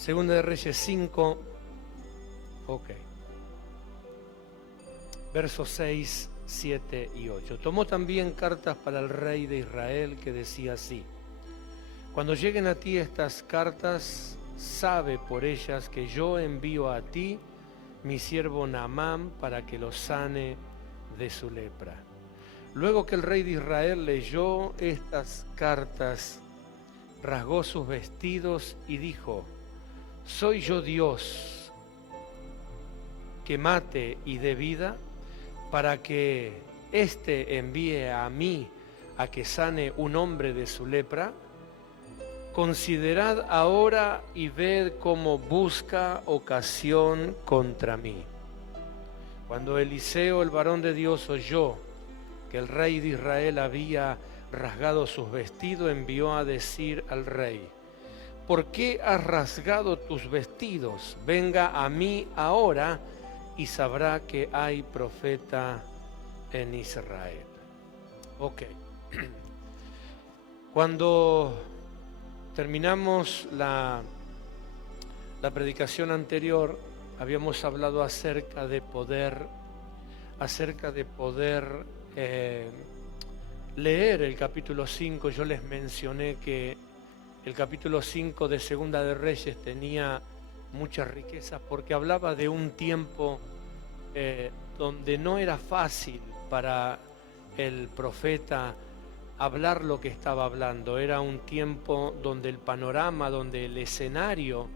Segunda de Reyes 5, versos 6, 7 y 8. Tomó también cartas para el rey de Israel que decía así: cuando lleguen a ti estas cartas, sabe por ellas que yo envío a ti mi siervo Naamán para que lo sane de su lepra. Luego que el rey de Israel leyó estas cartas, rasgó sus vestidos y dijo: ¿soy yo Dios que mate y dé vida, para que éste envíe a mí a que sane un hombre de su lepra? Considerad ahora y ved cómo busca ocasión contra mí. Cuando Eliseo, el varón de Dios, oyó que el rey de Israel había rasgado sus vestidos, envió a decir al rey: ¿por qué has rasgado tus vestidos? Venga a mí ahora y sabrá que hay profeta en Israel. Cuando terminamos la predicación anterior, habíamos hablado acerca de poder leer el capítulo 5. Yo les mencioné que el capítulo 5 de Segunda de Reyes tenía muchas riquezas porque hablaba de un tiempo donde no era fácil para el profeta hablar lo que estaba hablando. Era un tiempo donde el panorama, donde el escenario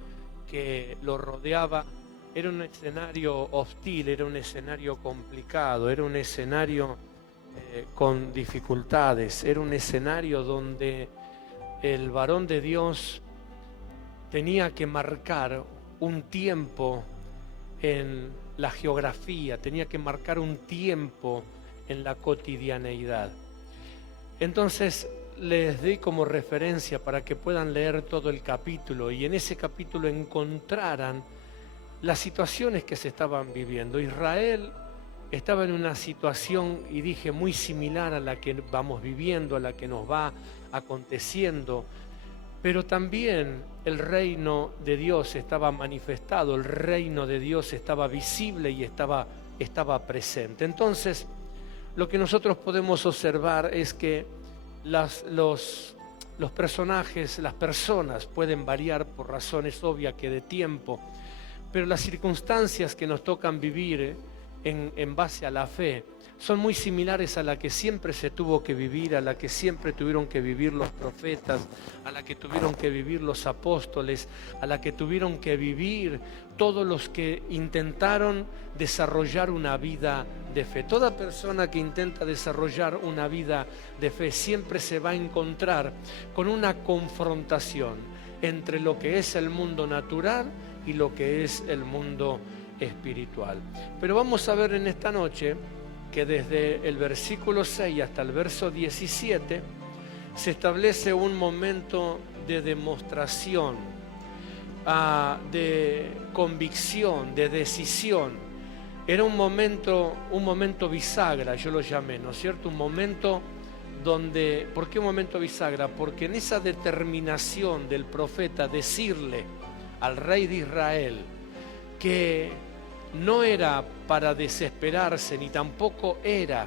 que lo rodeaba era un escenario hostil, era un escenario complicado, era un escenario con dificultades, era un escenario donde el varón de Dios tenía que marcar un tiempo en la geografía, tenía que marcar un tiempo en la cotidianeidad. Entonces les di como referencia para que puedan leer todo el capítulo y en ese capítulo encontraran las situaciones que se estaban viviendo. Israel estaba en una situación, y dije, muy similar a la que vamos viviendo, a la que nos va aconteciendo, pero también el reino de Dios estaba manifestado, el reino de Dios estaba visible y estaba presente. Entonces, lo que nosotros podemos observar es que los personajes, las personas pueden variar por razones obvias que de tiempo, pero las circunstancias que nos tocan vivir en base a la fe son muy similares a la que siempre se tuvo que vivir, a la que siempre tuvieron que vivir los profetas, a la que tuvieron que vivir los apóstoles, a la que tuvieron que vivir todos los que intentaron desarrollar una vida de fe. Toda persona que intenta desarrollar una vida de fe siempre se va a encontrar con una confrontación entre lo que es el mundo natural y lo que es el mundo espiritual. Pero vamos a ver en esta noche que desde el versículo 6 hasta el verso 17 se establece un momento de demostración, de convicción, de decisión. Era un momento bisagra, yo lo llamé, ¿no es cierto? Un momento donde, ¿por qué un momento bisagra? Porque en esa determinación del profeta decirle al rey de Israel que no era para desesperarse, ni tampoco era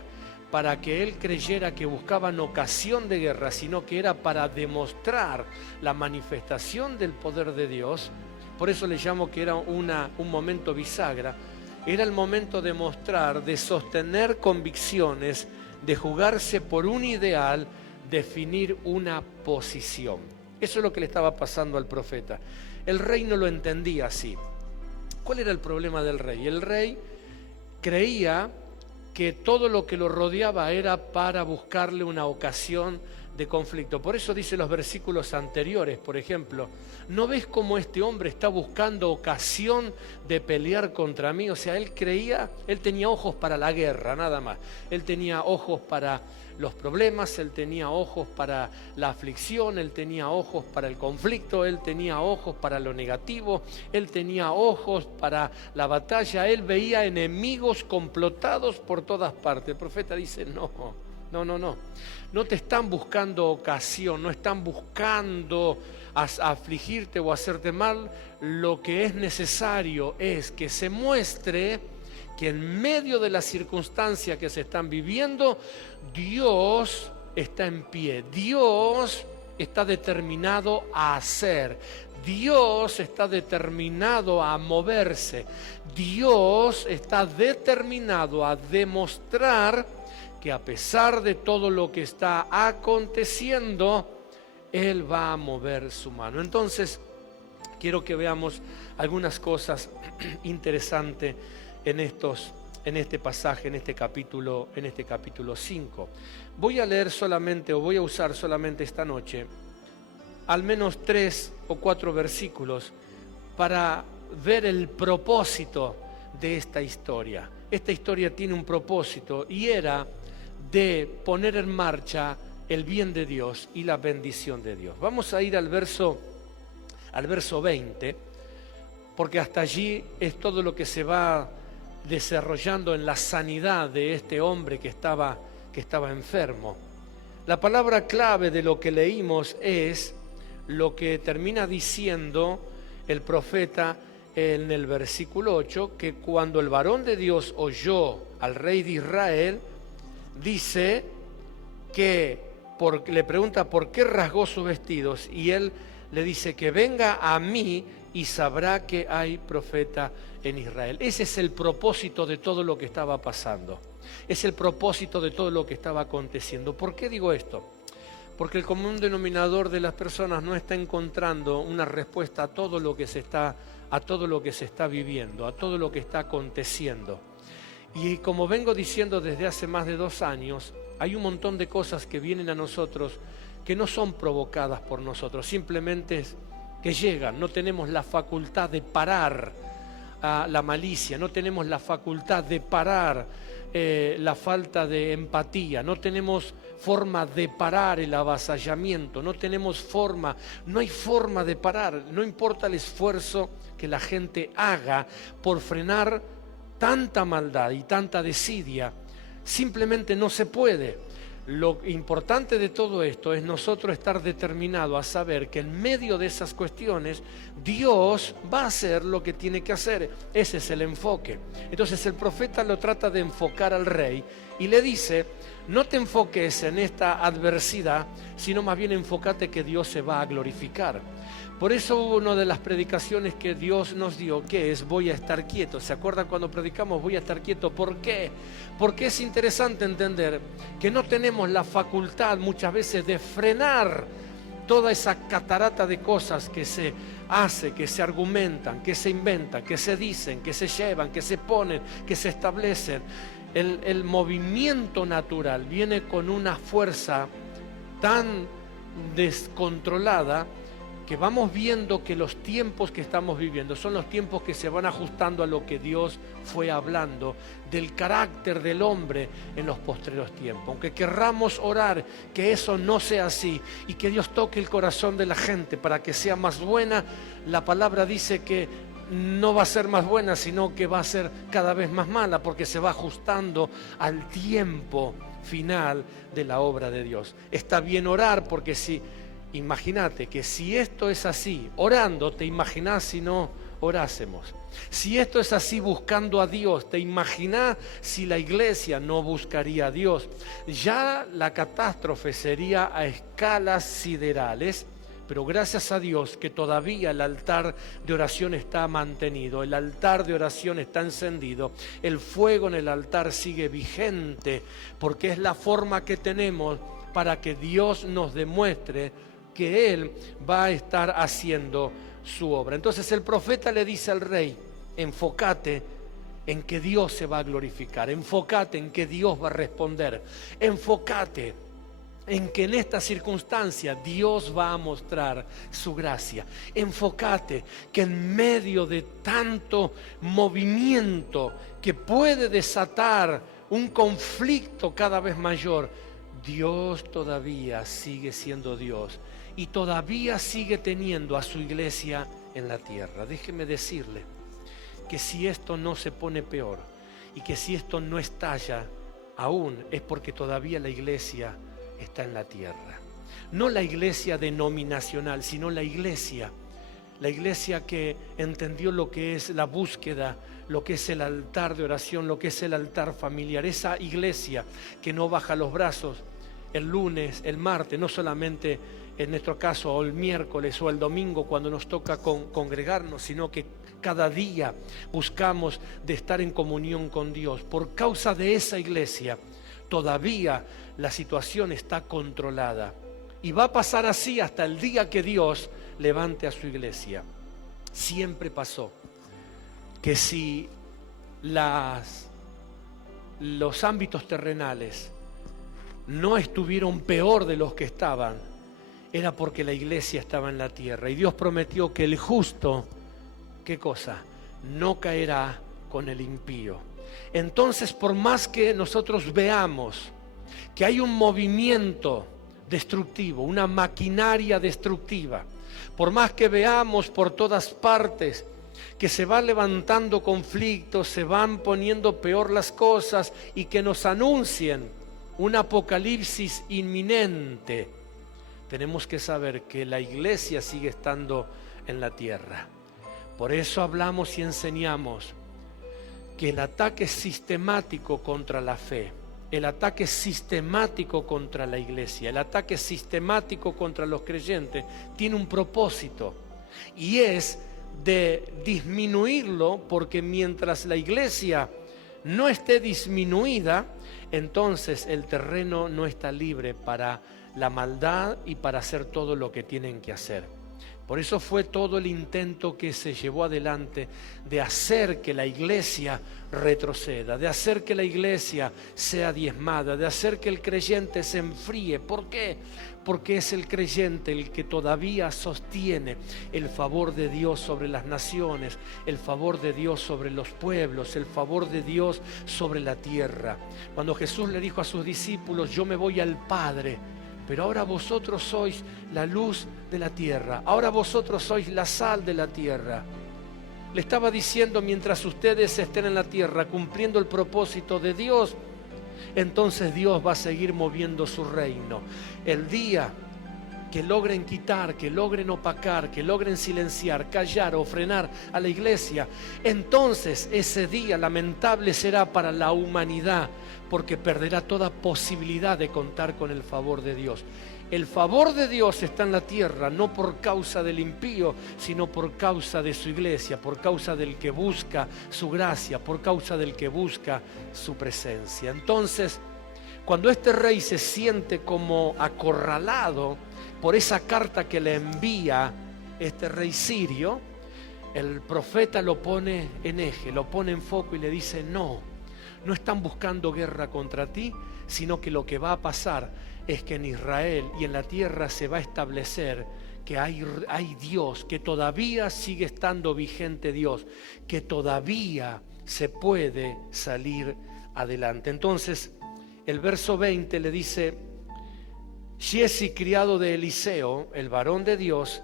para que él creyera que buscaban ocasión de guerra, sino que era para demostrar la manifestación del poder de Dios. Por eso le llamo que era un momento bisagra. Era el momento de mostrar, de sostener convicciones, de jugarse por un ideal, definir una posición. Eso es lo que le estaba pasando al profeta. El rey no lo entendía así. ¿Cuál era el problema del rey? El rey creía que todo lo que lo rodeaba era para buscarle una ocasión de conflicto. Por eso dice los versículos anteriores, por ejemplo, ¿no ves cómo este hombre está buscando ocasión de pelear contra mí? O sea, él tenía ojos para la guerra, nada más. Él tenía ojos para los problemas, él tenía ojos para la aflicción, él tenía ojos para el conflicto, él tenía ojos para lo negativo, él tenía ojos para la batalla, él veía enemigos complotados por todas partes. El profeta dice, no te están buscando ocasión, no están buscando a afligirte o a hacerte mal, lo que es necesario es que se muestre que en medio de las circunstancias que se están viviendo, Dios está en pie, Dios está determinado a hacer, Dios está determinado a moverse, Dios está determinado a demostrar que a pesar de todo lo que está aconteciendo, Él va a mover su mano. Entonces, quiero que veamos algunas cosas interesantes en este pasaje, en este capítulo 5. Voy a leer solamente, o voy a usar solamente esta noche, al menos 3 o 4 versículos para ver el propósito de esta historia. Esta historia tiene un propósito y era de poner en marcha el bien de Dios y la bendición de Dios. Vamos a ir al verso 20, porque hasta allí es todo lo que se va desarrollando en la sanidad de este hombre que estaba enfermo. La palabra clave de lo que leímos es lo que termina diciendo el profeta en el versículo 8, que cuando el varón de Dios oyó al rey de Israel, dice que le pregunta por qué rasgó sus vestidos, y él le dice que venga a mí y sabrá que hay profeta en Israel. Ese es el propósito de todo lo que estaba pasando. Es el propósito de todo lo que estaba aconteciendo. ¿Por qué digo esto? Porque el común denominador de las personas no está encontrando una respuesta a todo lo que se está viviendo, a todo lo que está aconteciendo. Y como vengo diciendo desde hace más de 2 años, hay un montón de cosas que vienen a nosotros que no son provocadas por nosotros, simplemente es que llegan. No tenemos la facultad de parar la malicia, no tenemos la facultad de parar la falta de empatía, no tenemos forma de parar el avasallamiento, no hay forma de parar, no importa el esfuerzo que la gente haga por frenar tanta maldad y tanta desidia, simplemente no se puede. Lo importante de todo esto es nosotros estar determinados a saber que en medio de esas cuestiones Dios va a hacer lo que tiene que hacer. Ese es el enfoque. Entonces el profeta lo trata de enfocar al rey y le dice: no te enfoques en esta adversidad, sino más bien enfócate que Dios se va a glorificar. Por eso hubo una de las predicaciones que Dios nos dio, que es voy a estar quieto. ¿Se acuerdan cuando predicamos voy a estar quieto? ¿Por qué? Porque es interesante entender que no tenemos la facultad muchas veces de frenar toda esa catarata de cosas que se hace, que se argumentan, que se inventan, que se dicen, que se llevan, que se ponen, que se establecen. El movimiento natural viene con una fuerza tan descontrolada que vamos viendo que los tiempos que estamos viviendo son los tiempos que se van ajustando a lo que Dios fue hablando del carácter del hombre en los postreros tiempos. Aunque querramos orar que eso no sea así y que Dios toque el corazón de la gente para que sea más buena, la palabra dice que no va a ser más buena, sino que va a ser cada vez más mala, porque se va ajustando al tiempo final de la obra de Dios. Está bien orar, porque imagínate que si esto es así, orando, ¿te imaginás si no orásemos? Si esto es así, buscando a Dios, ¿te imaginás si la iglesia no buscaría a Dios? Ya la catástrofe sería a escalas siderales, pero gracias a Dios que todavía el altar de oración está mantenido, el altar de oración está encendido, el fuego en el altar sigue vigente, porque es la forma que tenemos para que Dios nos demuestre que Él va a estar haciendo su obra. Entonces el profeta le dice al rey: enfócate en que Dios se va a glorificar, enfócate en que Dios va a responder, enfócate en que en esta circunstancia Dios va a mostrar su gracia, enfócate que en medio de tanto movimiento que puede desatar un conflicto cada vez mayor, Dios todavía sigue siendo Dios y todavía sigue teniendo a su iglesia en la tierra. Déjeme decirle que si esto no se pone peor y que si esto no estalla aún, es porque todavía la iglesia está en la tierra. No la iglesia denominacional, sino la iglesia que entendió lo que es la búsqueda, lo que es el altar de oración, lo que es el altar familiar. Esa iglesia que no baja los brazos el lunes, el martes, no solamente en nuestro caso, o el miércoles o el domingo cuando nos toca congregarnos, sino que cada día buscamos de estar en comunión con Dios. Por causa de esa iglesia, todavía la situación está controlada. Y va a pasar así hasta el día que Dios levante a su iglesia. Siempre pasó que si los ámbitos terrenales no estuvieron peor de los que estaban, era porque la iglesia estaba en la tierra. Y Dios prometió que el justo, ¿qué cosa? No caerá con el impío. Entonces, por más que nosotros veamos que hay un movimiento destructivo, una maquinaria destructiva, por más que veamos por todas partes que se van levantando conflictos, se van poniendo peor las cosas y que nos anuncien un apocalipsis inminente, tenemos que saber que la iglesia sigue estando en la tierra. Por eso hablamos y enseñamos que el ataque sistemático contra la fe, el ataque sistemático contra la iglesia, el ataque sistemático contra los creyentes tiene un propósito, y es de disminuirlo, porque mientras la iglesia no esté disminuida, entonces el terreno no está libre para la maldad y para hacer todo lo que tienen que hacer. Por eso fue todo el intento que se llevó adelante de hacer que la iglesia retroceda, de hacer que la iglesia sea diezmada, de hacer que el creyente se enfríe. ¿Por qué? Porque es el creyente el que todavía sostiene el favor de Dios sobre las naciones, el favor de Dios sobre los pueblos, el favor de Dios sobre la tierra. Cuando Jesús le dijo a sus discípulos: yo me voy al Padre, pero ahora vosotros sois la luz de la tierra, ahora vosotros sois la sal de la tierra. Le estaba diciendo: mientras ustedes estén en la tierra cumpliendo el propósito de Dios, entonces Dios va a seguir moviendo su reino. El día que logren quitar, que logren opacar, que logren silenciar, callar o frenar a la iglesia, entonces ese día lamentable será para la humanidad, porque perderá toda posibilidad de contar con el favor de Dios. El favor de Dios está en la tierra, no por causa del impío, sino por causa de su iglesia, por causa del que busca su gracia, por causa del que busca su presencia. Entonces, cuando este rey se siente como acorralado por esa carta que le envía este rey sirio, el profeta lo pone en eje, lo pone en foco y le dice: no están buscando guerra contra ti, sino que lo que va a pasar es que en Israel y en la tierra se va a establecer que hay Dios, que todavía sigue estando vigente Dios, que todavía se puede salir adelante. Entonces, el verso 20 le dice: Giezi, criado de Eliseo, el varón de Dios,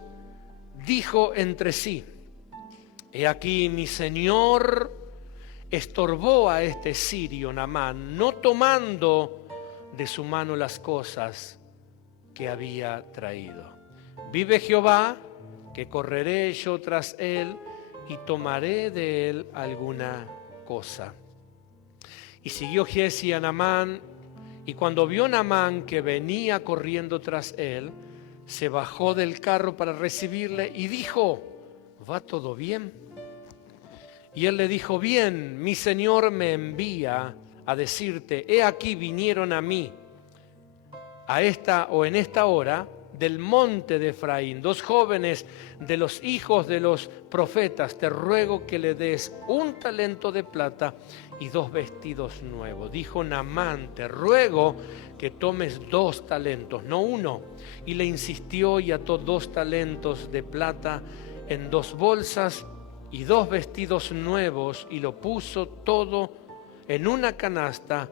dijo entre sí: he aquí mi señor estorbó a este sirio Naamán, no tomando de su mano las cosas que había traído. Vive Jehová, que correré yo tras él y tomaré de él alguna cosa. Y siguió Giezi a Naamán, y cuando vio Naamán que venía corriendo tras él, se bajó del carro para recibirle y dijo: ¿va todo bien? Y él le dijo: bien, mi señor me envía a decirte: he aquí vinieron a mí en esta hora del monte de Efraín 2 jóvenes de los hijos de los profetas. Te ruego que le des 1 talento de plata y 2 vestidos nuevos. Dijo Naamán: te ruego que tomes 2 talentos, no 1. Y le insistió y ató 2 talentos de plata en 2 bolsas y 2 vestidos nuevos, y lo puso todo en una canasta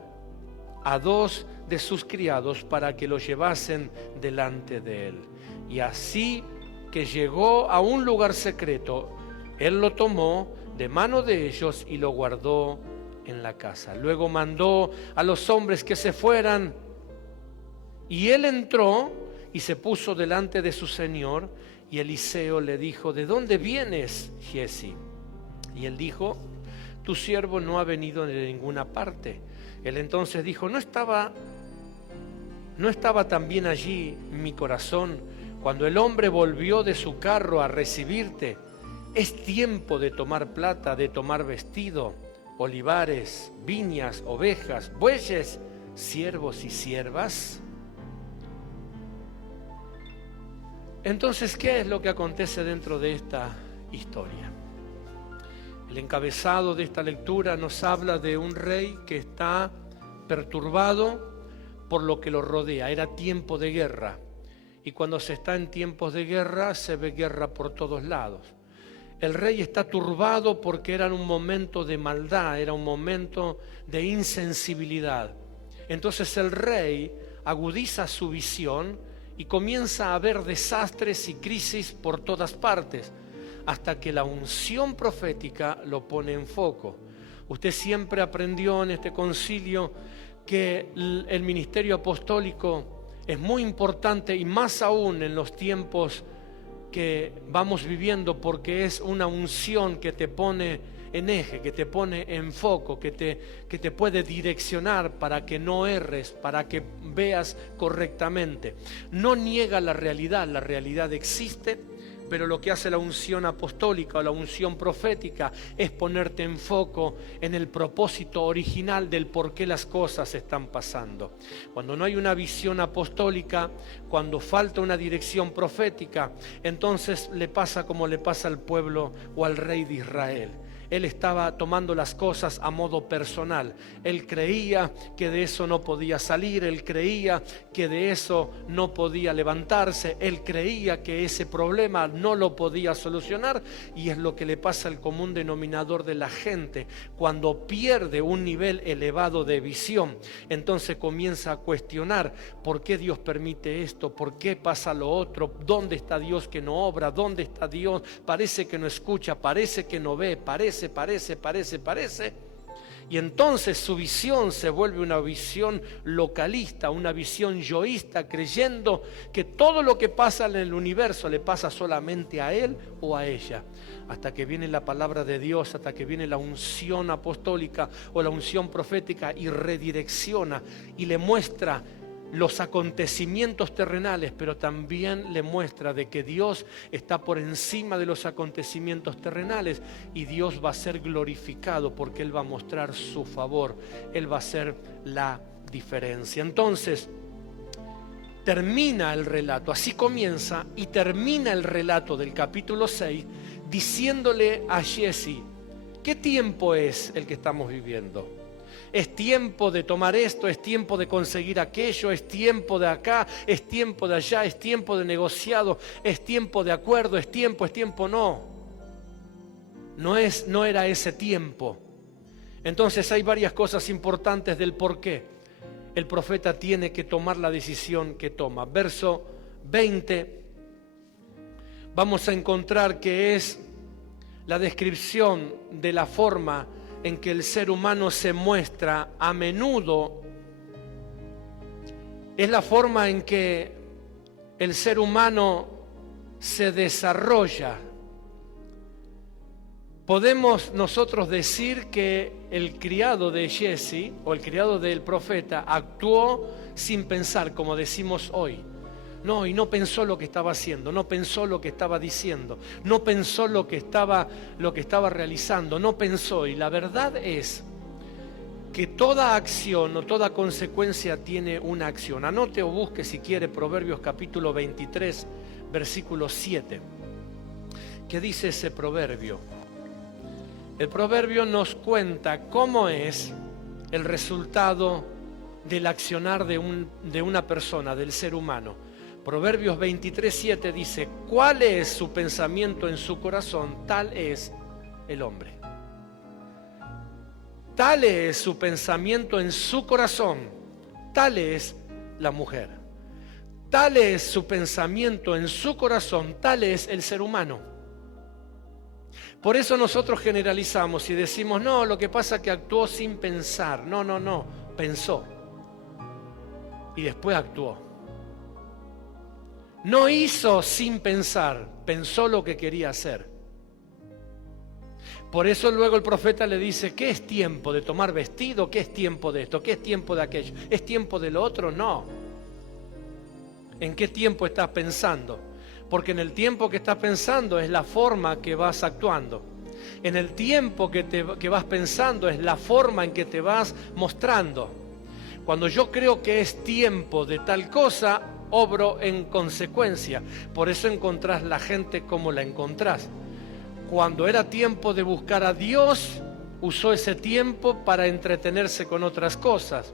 a 2 de sus criados para que lo llevasen delante de él. Y así que llegó a un lugar secreto, él lo tomó de mano de ellos y lo guardó en la casa. Luego mandó a los hombres que se fueran, y él entró y se puso delante de su señor, y Eliseo le dijo: ¿de dónde vienes, Giezi? Y él dijo: tu siervo no ha venido de ninguna parte. Él entonces dijo: ¿No estaba también allí mi corazón cuando el hombre volvió de su carro a recibirte? Es tiempo de tomar plata, de tomar vestido, olivares, viñas, ovejas, bueyes, siervos y siervas. Entonces, ¿qué es lo que acontece dentro de esta historia? El encabezado de esta lectura nos habla de un rey que está perturbado por lo que lo rodea. Era tiempo de guerra, y cuando se está en tiempos de guerra se ve guerra por todos lados. El rey está turbado porque era un momento de maldad, era un momento de insensibilidad. Entonces el rey agudiza su visión y comienza a ver desastres y crisis por todas partes, hasta que la unción profética lo pone en foco. Usted siempre aprendió en este concilio que el ministerio apostólico es muy importante, y más aún en los tiempos que vamos viviendo, porque es una unción que te pone en eje, que te pone en foco, que te puede direccionar para que no erres, para que veas correctamente. No niega la realidad existe, pero lo que hace la unción apostólica o la unción profética es ponerte en foco en el propósito original del por qué las cosas están pasando. Cuando no hay una visión apostólica, cuando falta una dirección profética, entonces le pasa como le pasa al pueblo o al rey de Israel. Él estaba tomando las cosas a modo personal. Él creía que de eso no podía salir, él creía que de eso no podía levantarse, él creía que ese problema no lo podía solucionar, y es lo que le pasa al común denominador de la gente cuando pierde un nivel elevado de visión. Entonces comienza a cuestionar: ¿por qué Dios permite esto? ¿Por qué pasa lo otro? ¿Dónde está Dios que no obra? ¿Dónde está Dios? Parece que no escucha, parece que no ve, parece. Y entonces su visión se vuelve una visión localista, una visión yoísta, creyendo que todo lo que pasa en el universo le pasa solamente a él o a ella. Hasta que viene la palabra de Dios, hasta que viene la unción apostólica o la unción profética y redirecciona y le muestra los acontecimientos terrenales, pero también le muestra de que Dios está por encima de los acontecimientos terrenales, y Dios va a ser glorificado porque Él va a mostrar su favor, Él va a hacer la diferencia. Entonces termina el relato, así comienza y termina el relato del capítulo 6 diciéndole a Giezi: ¿qué tiempo es el que estamos viviendo? Es tiempo de tomar esto, es tiempo de conseguir aquello, es tiempo de acá, es tiempo de allá, es tiempo de negociado, es tiempo de acuerdo, es tiempo, no. No era ese tiempo. Entonces hay varias cosas importantes del por qué el profeta tiene que tomar la decisión que toma. Verso 20, vamos a encontrar que es la descripción de la forma en que el ser humano se muestra a menudo. Es la forma en que el ser humano se desarrolla. Podemos nosotros decir que el criado de Giezi o el criado del profeta actuó sin pensar, como decimos hoy. No, y no pensó lo que estaba haciendo, no pensó lo que estaba diciendo, no pensó lo que estaba realizando, no pensó. Y la verdad es que toda acción o toda consecuencia tiene una acción. Anote o busque si quiere Proverbios capítulo 23, versículo 7. ¿Qué dice ese proverbio? El proverbio nos cuenta cómo es el resultado del accionar de una persona, del ser humano. Proverbios 23:7 dice: ¿cuál es su pensamiento en su corazón? Tal es el hombre. Tal es su pensamiento en su corazón, tal es la mujer. Tal es su pensamiento en su corazón, tal es el ser humano. Por eso nosotros generalizamos y decimos: no, lo que pasa es que actuó sin pensar. No, pensó y después actuó. No hizo sin pensar, pensó lo que quería hacer. Por eso luego el profeta le dice, ¿qué es tiempo de tomar vestido? ¿Qué es tiempo de esto? ¿Qué es tiempo de aquello? ¿Es tiempo de lo otro? No. ¿En qué tiempo estás pensando? Porque en el tiempo que estás pensando es la forma que vas actuando. En el tiempo que vas pensando es la forma en que te vas mostrando. Cuando yo creo que es tiempo de tal cosa, obro en consecuencia. Por eso encontrás la gente como la encontrás. Cuando era tiempo de buscar a Dios, usó ese tiempo para entretenerse con otras cosas.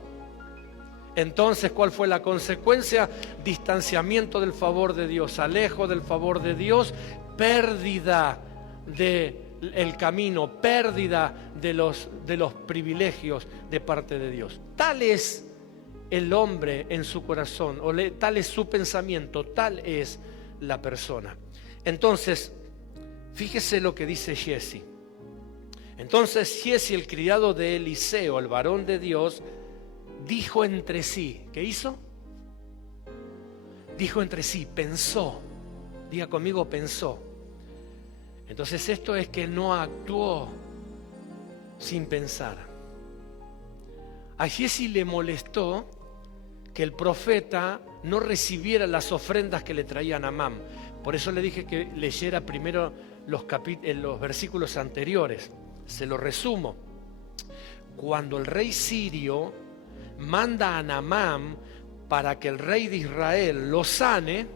Entonces, ¿cuál fue la consecuencia? Distanciamiento del favor de Dios, alejo del favor de Dios, pérdida del camino, pérdida de los privilegios de parte de Dios. Tal es el hombre en su corazón, tal es su pensamiento, tal es la persona. Entonces, fíjese lo que dice Giezi. Entonces Giezi, el criado de Eliseo, el varón de Dios, dijo entre sí. ¿Qué hizo? Dijo entre sí, pensó. Diga conmigo, pensó. Entonces esto es que no actuó sin pensar. A Giezi le molestó que el profeta no recibiera las ofrendas que le traía Naamán. Por eso le dije que leyera primero los versículos anteriores. Se lo resumo. Cuando el rey sirio manda a Naamán para que el rey de Israel lo sane,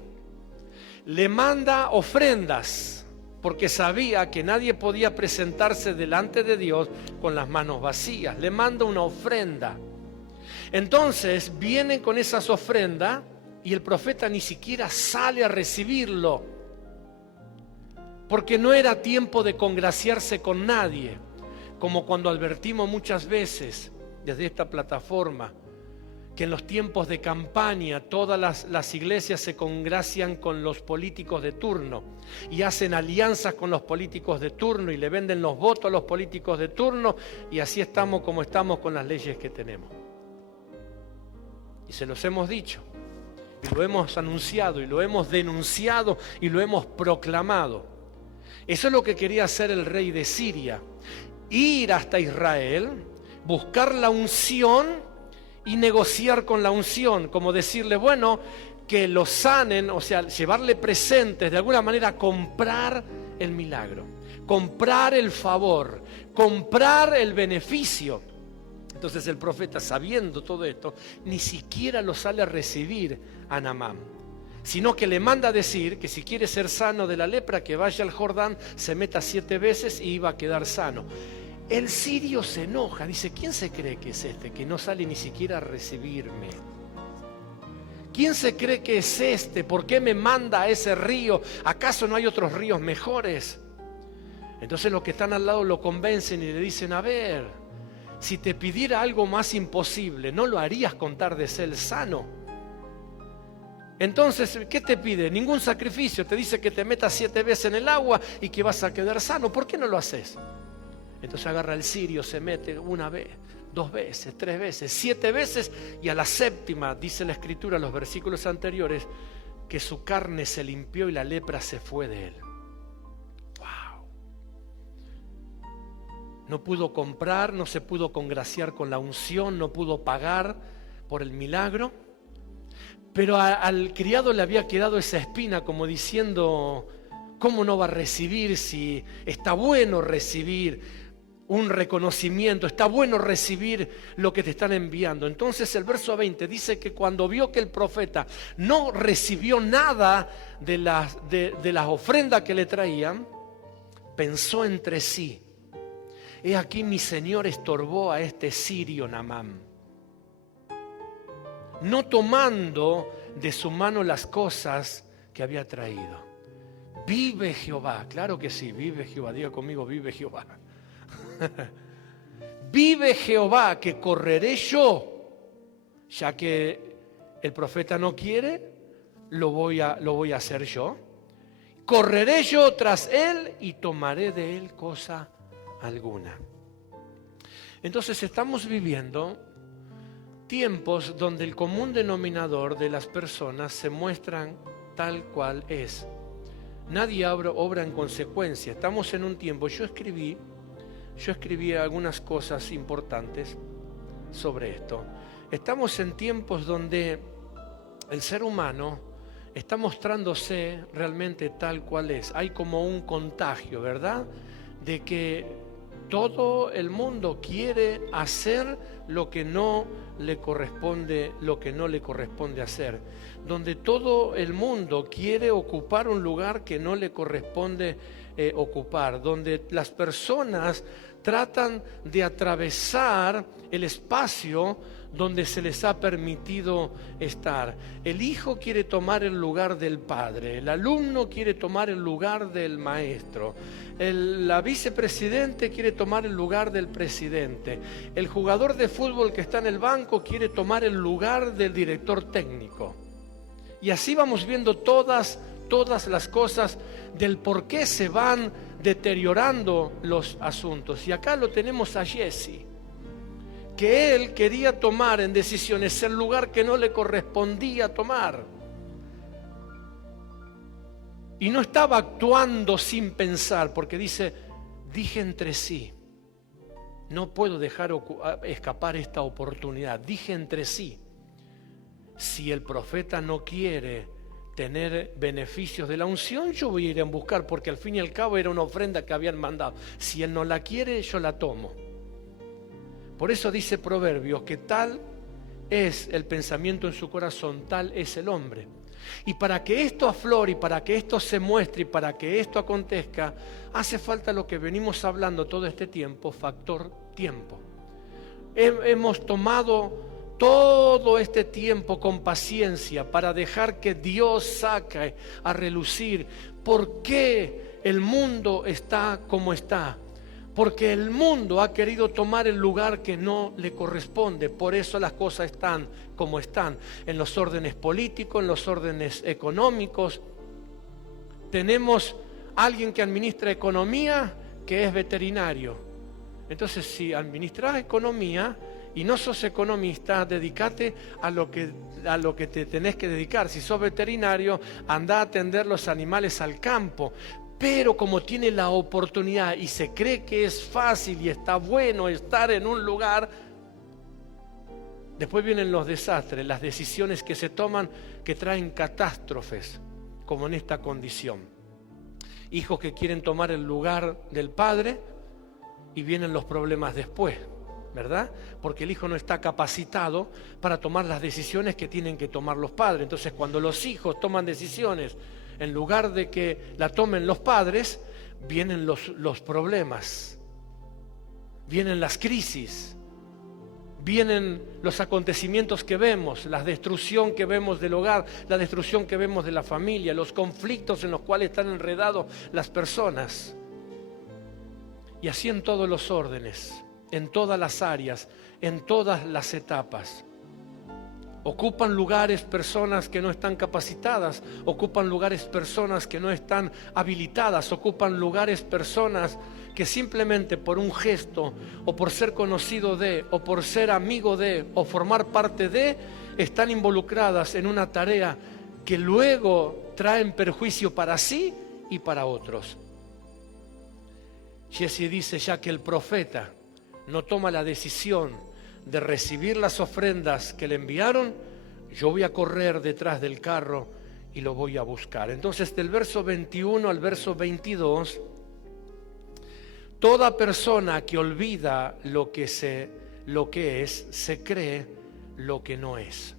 le manda ofrendas, porque sabía que nadie podía presentarse delante de Dios con las manos vacías. Le manda una ofrenda. Entonces vienen con esas ofrendas y el profeta ni siquiera sale a recibirlo, porque no era tiempo de congraciarse con nadie, como cuando advertimos muchas veces desde esta plataforma que en los tiempos de campaña todas las iglesias se congracian con los políticos de turno y hacen alianzas con los políticos de turno y le venden los votos a los políticos de turno, y así estamos como estamos con las leyes que tenemos. Y se los hemos dicho, y lo hemos anunciado, y lo hemos denunciado, y lo hemos proclamado. Eso es lo que quería hacer el rey de Siria: ir hasta Israel, buscar la unción y negociar con la unción, como decirle, bueno, que lo sanen, o sea, llevarle presentes, de alguna manera comprar el milagro, comprar el favor, comprar el beneficio. Entonces el profeta, sabiendo todo esto, ni siquiera lo sale a recibir a Naamán, sino que le manda a decir que si quiere ser sano de la lepra, que vaya al Jordán, se meta 7 veces y iba a quedar sano. El sirio se enoja, dice, ¿quién se cree que es este que no sale ni siquiera a recibirme? ¿Quién se cree que es este? ¿Por qué me manda a ese río? ¿Acaso no hay otros ríos mejores? Entonces los que están al lado lo convencen y le dicen, a ver, si te pidiera algo más imposible, ¿no lo harías con tal de ser sano? Entonces, ¿qué te pide? Ningún sacrificio. Te dice que te metas 7 veces en el agua y que vas a quedar sano. ¿Por qué no lo haces? Entonces agarra el sirio, se mete 1 vez, 2 veces, 3 veces, 7 veces, y a la 7ª, dice la Escritura, los versículos anteriores, que su carne se limpió y la lepra se fue de él. ¡Wow! No pudo comprar, no se pudo congraciar con la unción, no pudo pagar por el milagro, pero al criado le había quedado esa espina, como diciendo, ¿cómo no va a recibir si está bueno recibir un reconocimiento, está bueno recibir lo que te están enviando? Entonces el verso 20 dice que cuando vio que el profeta no recibió nada de las ofrendas que le traían, pensó entre sí, he aquí mi señor estorbó a este sirio Naamán, no tomando de su mano las cosas que había traído. Vive Jehová, claro que sí, vive Jehová, diga conmigo, vive Jehová. Vive Jehová, que correré yo, ya que el profeta no quiere, lo voy a hacer yo. Correré yo tras él y tomaré de él cosa alguna. Entonces estamos viviendo tiempos donde el común denominador de las personas se muestran tal cual es. Nadie obra en consecuencia. Estamos en un tiempo, yo escribí algunas cosas importantes sobre esto. Estamos en tiempos donde el ser humano está mostrándose realmente tal cual es. Hay como un contagio, ¿verdad? De que todo el mundo quiere hacer lo que no le corresponde hacer. Donde todo el mundo quiere ocupar un lugar que no le corresponde ocupar. Donde las personas tratan de atravesar el espacio donde se les ha permitido estar. El hijo quiere tomar el lugar del padre, el alumno quiere tomar el lugar del maestro, la vicepresidente quiere tomar el lugar del presidente, el jugador de fútbol que está en el banco quiere tomar el lugar del director técnico. Y así vamos viendo todas las cosas del por qué se van deteriorando los asuntos. Y acá lo tenemos a Jesse, que él quería tomar en decisiones el lugar que no le correspondía tomar. Y no estaba actuando sin pensar, porque dije entre sí, no puedo dejar escapar esta oportunidad. Dije entre sí, si el profeta no quiere tener beneficios de la unción, yo voy a ir a buscar, porque al fin y al cabo era una ofrenda que habían mandado. Si él no la quiere, yo la tomo. Por eso dice Proverbios que tal es el pensamiento en su corazón, tal es el hombre. Y para que esto aflore, y para que esto se muestre, y para que esto acontezca, hace falta lo que venimos hablando todo este tiempo, factor tiempo. Hemos tomado todo este tiempo con paciencia para dejar que Dios saque a relucir por qué el mundo está como está. Porque el mundo ha querido tomar el lugar que no le corresponde. Por eso las cosas están como están. En los órdenes políticos, en los órdenes económicos. Tenemos alguien que administra economía que es veterinario. Entonces, si administras economía y no sos economista, dedícate a lo que te tenés que dedicar. Si sos veterinario, anda a atender los animales al campo. Pero como tiene la oportunidad y se cree que es fácil y está bueno estar en un lugar, después vienen los desastres, las decisiones que se toman que traen catástrofes, como en esta condición. Hijos que quieren tomar el lugar del padre y vienen los problemas después, ¿verdad? Porque el hijo no está capacitado para tomar las decisiones que tienen que tomar los padres. Entonces, cuando los hijos toman decisiones en lugar de que la tomen los padres, vienen los problemas, vienen las crisis, vienen los acontecimientos que vemos, la destrucción que vemos del hogar, la destrucción que vemos de la familia, los conflictos en los cuales están enredados las personas. Y así en todos los órdenes, en todas las áreas, en todas las etapas. Ocupan lugares personas que no están capacitadas, ocupan lugares personas que no están habilitadas, ocupan lugares personas que simplemente por un gesto o por ser conocido de, o por ser amigo de, o formar parte de, están involucradas en una tarea que luego traen perjuicio para sí y para otros. Jesse dice, ya que el profeta no toma la decisión de recibir las ofrendas que le enviaron, yo voy a correr detrás del carro y lo voy a buscar. Entonces, del verso 21 al verso 22, toda persona que olvida lo que es, se cree lo que no es.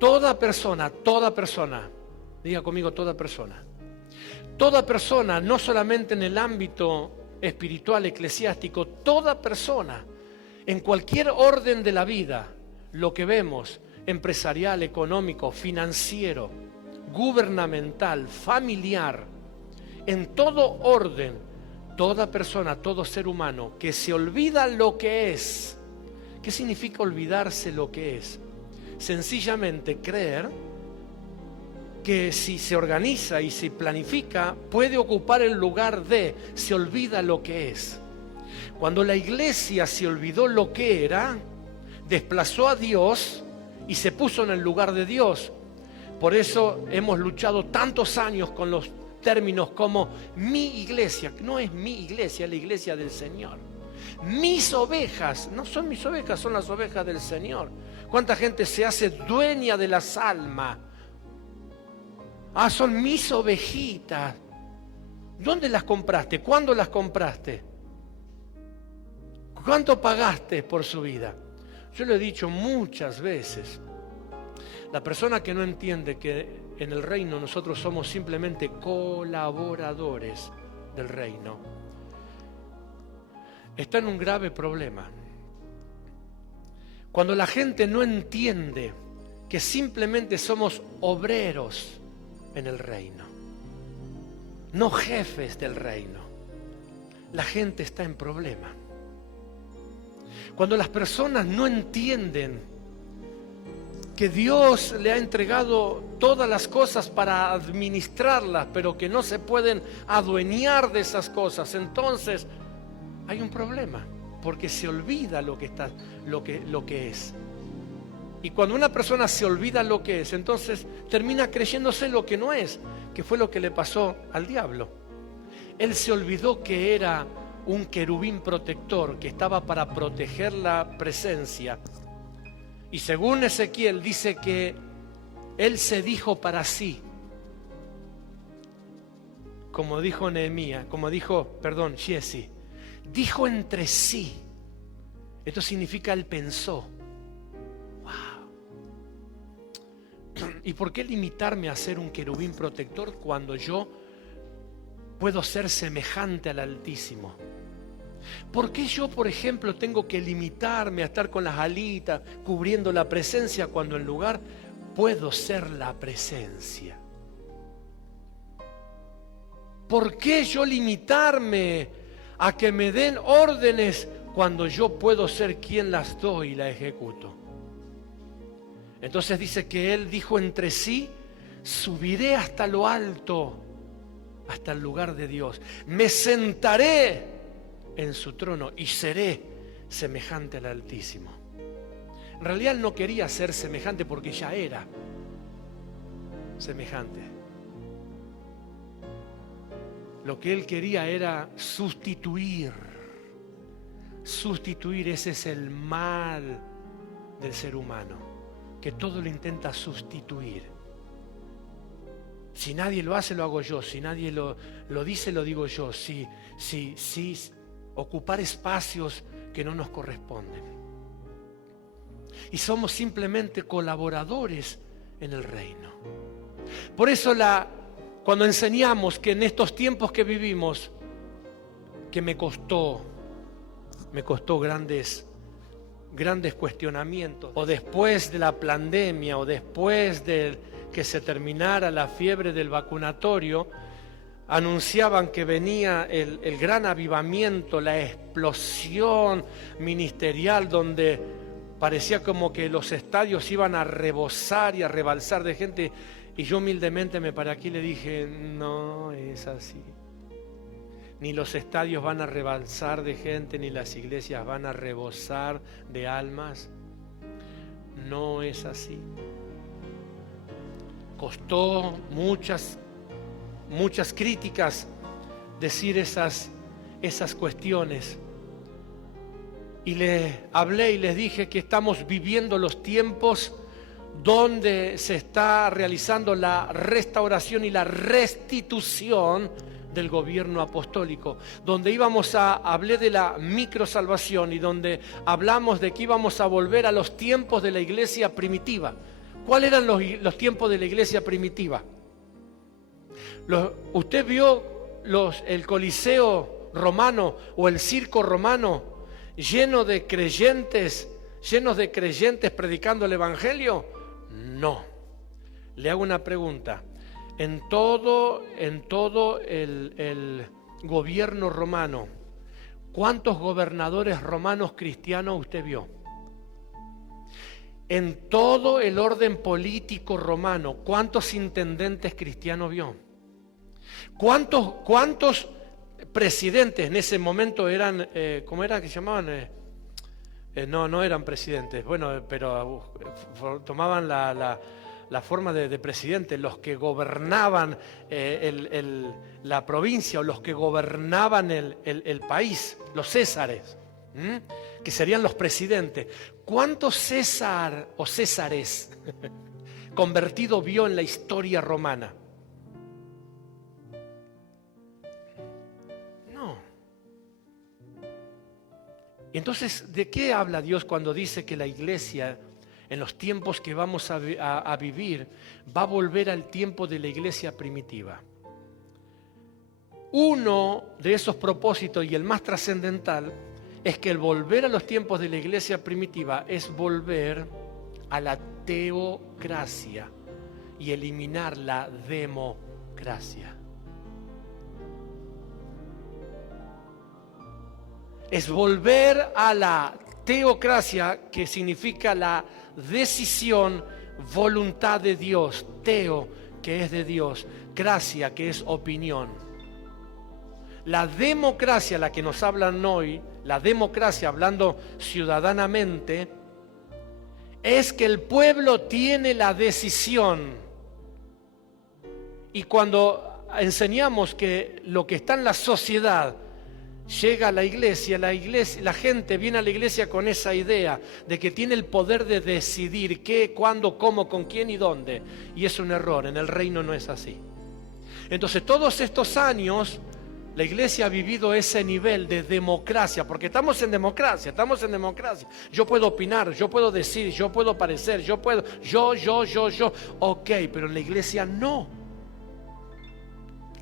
Toda persona, diga conmigo toda persona, no solamente en el ámbito espiritual, eclesiástico, toda persona, en cualquier orden de la vida, lo que vemos, empresarial, económico, financiero, gubernamental, familiar, en todo orden, toda persona, todo ser humano que se olvida lo que es. ¿Qué significa olvidarse lo que es? Sencillamente creer que si se organiza y se planifica, puede ocupar el lugar de, se olvida lo que es. Cuando la iglesia se olvidó lo que era, desplazó a Dios y se puso en el lugar de Dios. Por eso hemos luchado tantos años con los términos como mi iglesia. No es mi iglesia, es la iglesia del Señor. Mis ovejas, no son mis ovejas, son las ovejas del Señor. ¿Cuánta gente se hace dueña de las almas? Son mis ovejitas. ¿Dónde las compraste? ¿Cuándo las compraste? ¿Cuánto pagaste por su vida? Yo lo he dicho muchas veces. La persona que no entiende que en el reino nosotros somos simplemente colaboradores del reino, está en un grave problema. Cuando la gente no entiende que simplemente somos obreros en el reino, no jefes del reino, la gente está en problema. Cuando las personas no entienden que Dios le ha entregado todas las cosas para administrarlas, pero que no se pueden adueñar de esas cosas, entonces hay un problema, porque se olvida lo que es. Y cuando una persona se olvida lo que es, entonces termina creyéndose lo que no es, que fue lo que le pasó al diablo. Él se olvidó que era un querubín protector, que estaba para proteger la presencia. Y según Ezequiel dice que él se dijo para sí, como dijo Giesi, dijo entre sí. Esto significa él pensó. Wow. ¿Y por qué limitarme a ser un querubín protector cuando yo puedo ser semejante al Altísimo? ¿Por qué yo, por ejemplo, tengo que limitarme a estar con las alitas cubriendo la presencia cuando en lugar puedo ser la presencia? ¿Por qué yo limitarme a que me den órdenes cuando yo puedo ser quien las doy y la ejecuto? Entonces dice que él dijo entre sí, subiré hasta lo alto, hasta el lugar de Dios. Me sentaré en su trono y seré semejante al Altísimo. En realidad él no quería ser semejante porque ya era semejante. Lo que él quería era sustituir. Ese es el mal del ser humano, que todo lo intenta sustituir. Si nadie lo hace, lo hago yo. Si nadie lo dice, lo digo yo. Si ocupar espacios que no nos corresponden. Y somos simplemente colaboradores en el reino. Por eso cuando enseñamos que en estos tiempos que vivimos, que me costó grandes cuestionamientos, o después de la pandemia, o después de que se terminara la fiebre del vacunatorio, anunciaban que venía el gran avivamiento, la explosión ministerial, donde parecía como que los estadios iban a rebosar y a rebalsar de gente. Y yo humildemente me paré aquí y le dije, no es así. Ni los estadios van a rebalsar de gente, ni las iglesias van a rebosar de almas. No es así. Costó muchas críticas decir esas cuestiones. Y les hablé y les dije que estamos viviendo los tiempos donde se está realizando la restauración y la restitución del gobierno apostólico, donde hablé de la microsalvación y donde hablamos de que íbamos a volver a los tiempos de la iglesia primitiva. ¿Cuáles eran los tiempos de la iglesia primitiva? ¿Usted vio el Coliseo romano o el circo romano lleno de creyentes predicando el evangelio? No. Le hago una pregunta. En todo el gobierno romano, ¿cuántos gobernadores romanos cristianos usted vio? En todo el orden político romano, ¿cuántos intendentes cristianos vio? ¿Cuántos presidentes en ese momento eran, ¿cómo era que se llamaban? No eran presidentes, bueno, pero tomaban la forma de presidente, los que gobernaban la provincia o los que gobernaban el país, los césares, que serían los presidentes. ¿Cuántos César o Césares convertido vio en la historia romana? No. Y entonces, ¿de qué habla Dios cuando dice que la iglesia, en los tiempos que vamos a vivir, va a volver al tiempo de la iglesia primitiva? Uno de esos propósitos, y el más trascendental, es que el volver a los tiempos de la iglesia primitiva es volver a la teocracia y eliminar la democracia. Es volver a la teocracia, que significa la decisión, voluntad de Dios. Teo, que es de Dios. Gracia, que es opinión. La democracia, la que nos hablan hoy, la democracia, hablando ciudadanamente, es que el pueblo tiene la decisión. Y cuando enseñamos que lo que está en la sociedad llega a la iglesia, la gente viene a la iglesia con esa idea de que tiene el poder de decidir qué, cuándo, cómo, con quién y dónde. Y es un error, en el reino no es así. Entonces, todos estos años la iglesia ha vivido ese nivel de democracia, porque estamos en democracia. Yo puedo opinar, yo puedo decir, yo puedo parecer, yo. Ok, pero en la iglesia no.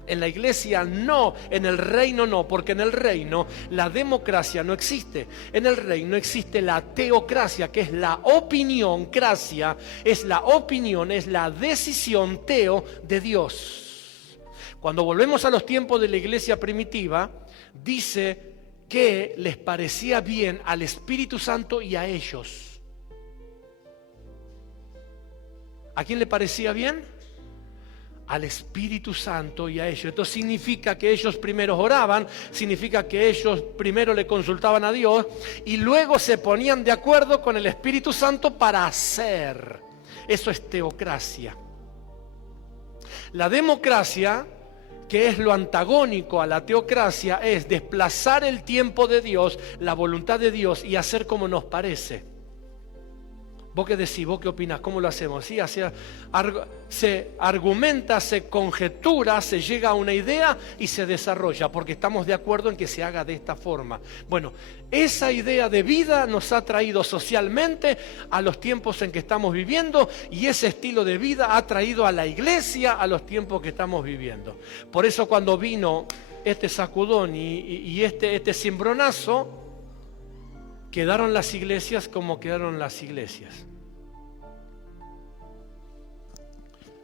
En la iglesia no, en el reino no, porque en el reino la democracia no existe. En el reino existe la teocracia, que es la opinión, gracia, es la opinión, es la decisión teo de Dios. Cuando volvemos a los tiempos de la iglesia primitiva, dice que les parecía bien al Espíritu Santo y a ellos. ¿A quién le parecía bien? Al Espíritu Santo y a ellos. Esto significa que ellos primero oraban, significa que ellos primero le consultaban a Dios y luego se ponían de acuerdo con el Espíritu Santo para hacer. Eso es teocracia. La democracia, que es lo antagónico a la teocracia, es desplazar el tiempo de Dios, la voluntad de Dios, y hacer como nos parece. ¿Vos qué decís? ¿Vos qué opinás? ¿Cómo lo hacemos? ¿Sí? Se argumenta, se conjetura, se llega a una idea y se desarrolla, porque estamos de acuerdo en que se haga de esta forma. Bueno, esa idea de vida nos ha traído socialmente a los tiempos en que estamos viviendo, y ese estilo de vida ha traído a la iglesia a los tiempos que estamos viviendo. Por eso cuando vino este sacudón y este cimbronazo, quedaron las iglesias como quedaron las iglesias.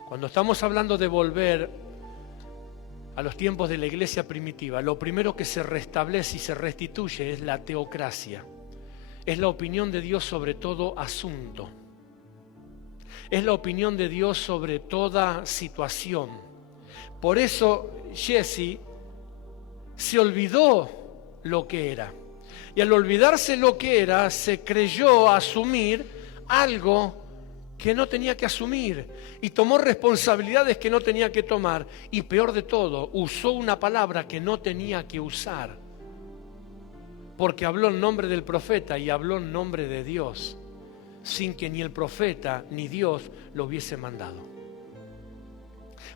Cuando estamos hablando de volver a los tiempos de la iglesia primitiva, lo primero que se restablece y se restituye es la teocracia. Es la opinión de Dios sobre todo asunto. Es la opinión de Dios sobre toda situación. Por eso Jesse se olvidó lo que era. Y al olvidarse lo que era, se creyó asumir algo que no tenía que asumir. Y tomó responsabilidades que no tenía que tomar. Y peor de todo, usó una palabra que no tenía que usar. Porque habló en nombre del profeta y habló en nombre de Dios, sin que ni el profeta ni Dios lo hubiese mandado.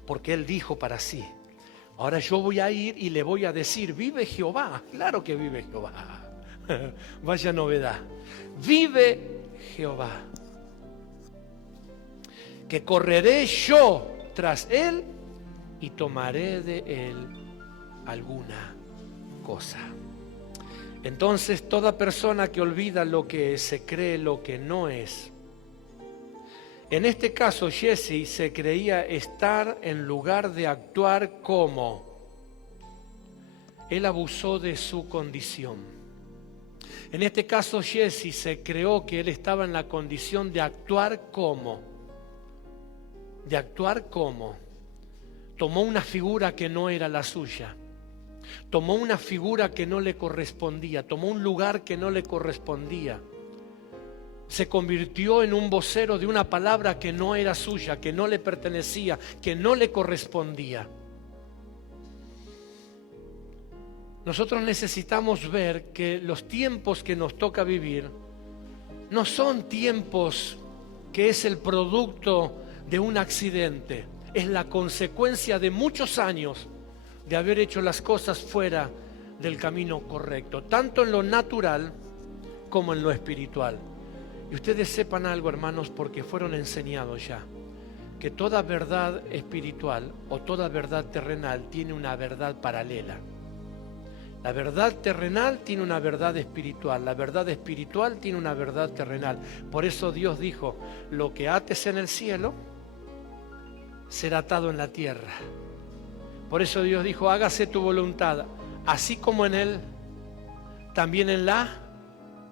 Porque él dijo para sí: ahora yo voy a ir y le voy a decir, vive Jehová. Claro que vive Jehová. Vaya novedad. Vive Jehová, que correré yo tras él y tomaré de él alguna cosa. Entonces toda persona que olvida lo que es, se cree lo que no es. En este caso Jesse se creía estar en lugar de actuar como. Él abusó de su condición. En este caso Jesse se creó que él estaba en la condición de actuar como. De actuar como. Tomó una figura que no era la suya. Tomó una figura que no le correspondía. Tomó un lugar que no le correspondía. se convirtió en un vocero de una palabra que no era suya, que no le pertenecía, que no le correspondía. Nosotros necesitamos ver que los tiempos que nos toca vivir no son tiempos que es el producto de un accidente, es la consecuencia de muchos años de haber hecho las cosas fuera del camino correcto, tanto en lo natural como en lo espiritual. Y ustedes sepan algo, hermanos, porque fueron enseñados ya, que toda verdad espiritual o toda verdad terrenal tiene una verdad paralela. La verdad terrenal tiene una verdad espiritual, la verdad espiritual tiene una verdad terrenal. Por eso Dios dijo, lo que ates en el cielo será atado en la tierra. Por eso Dios dijo, hágase tu voluntad, así como en él, también en la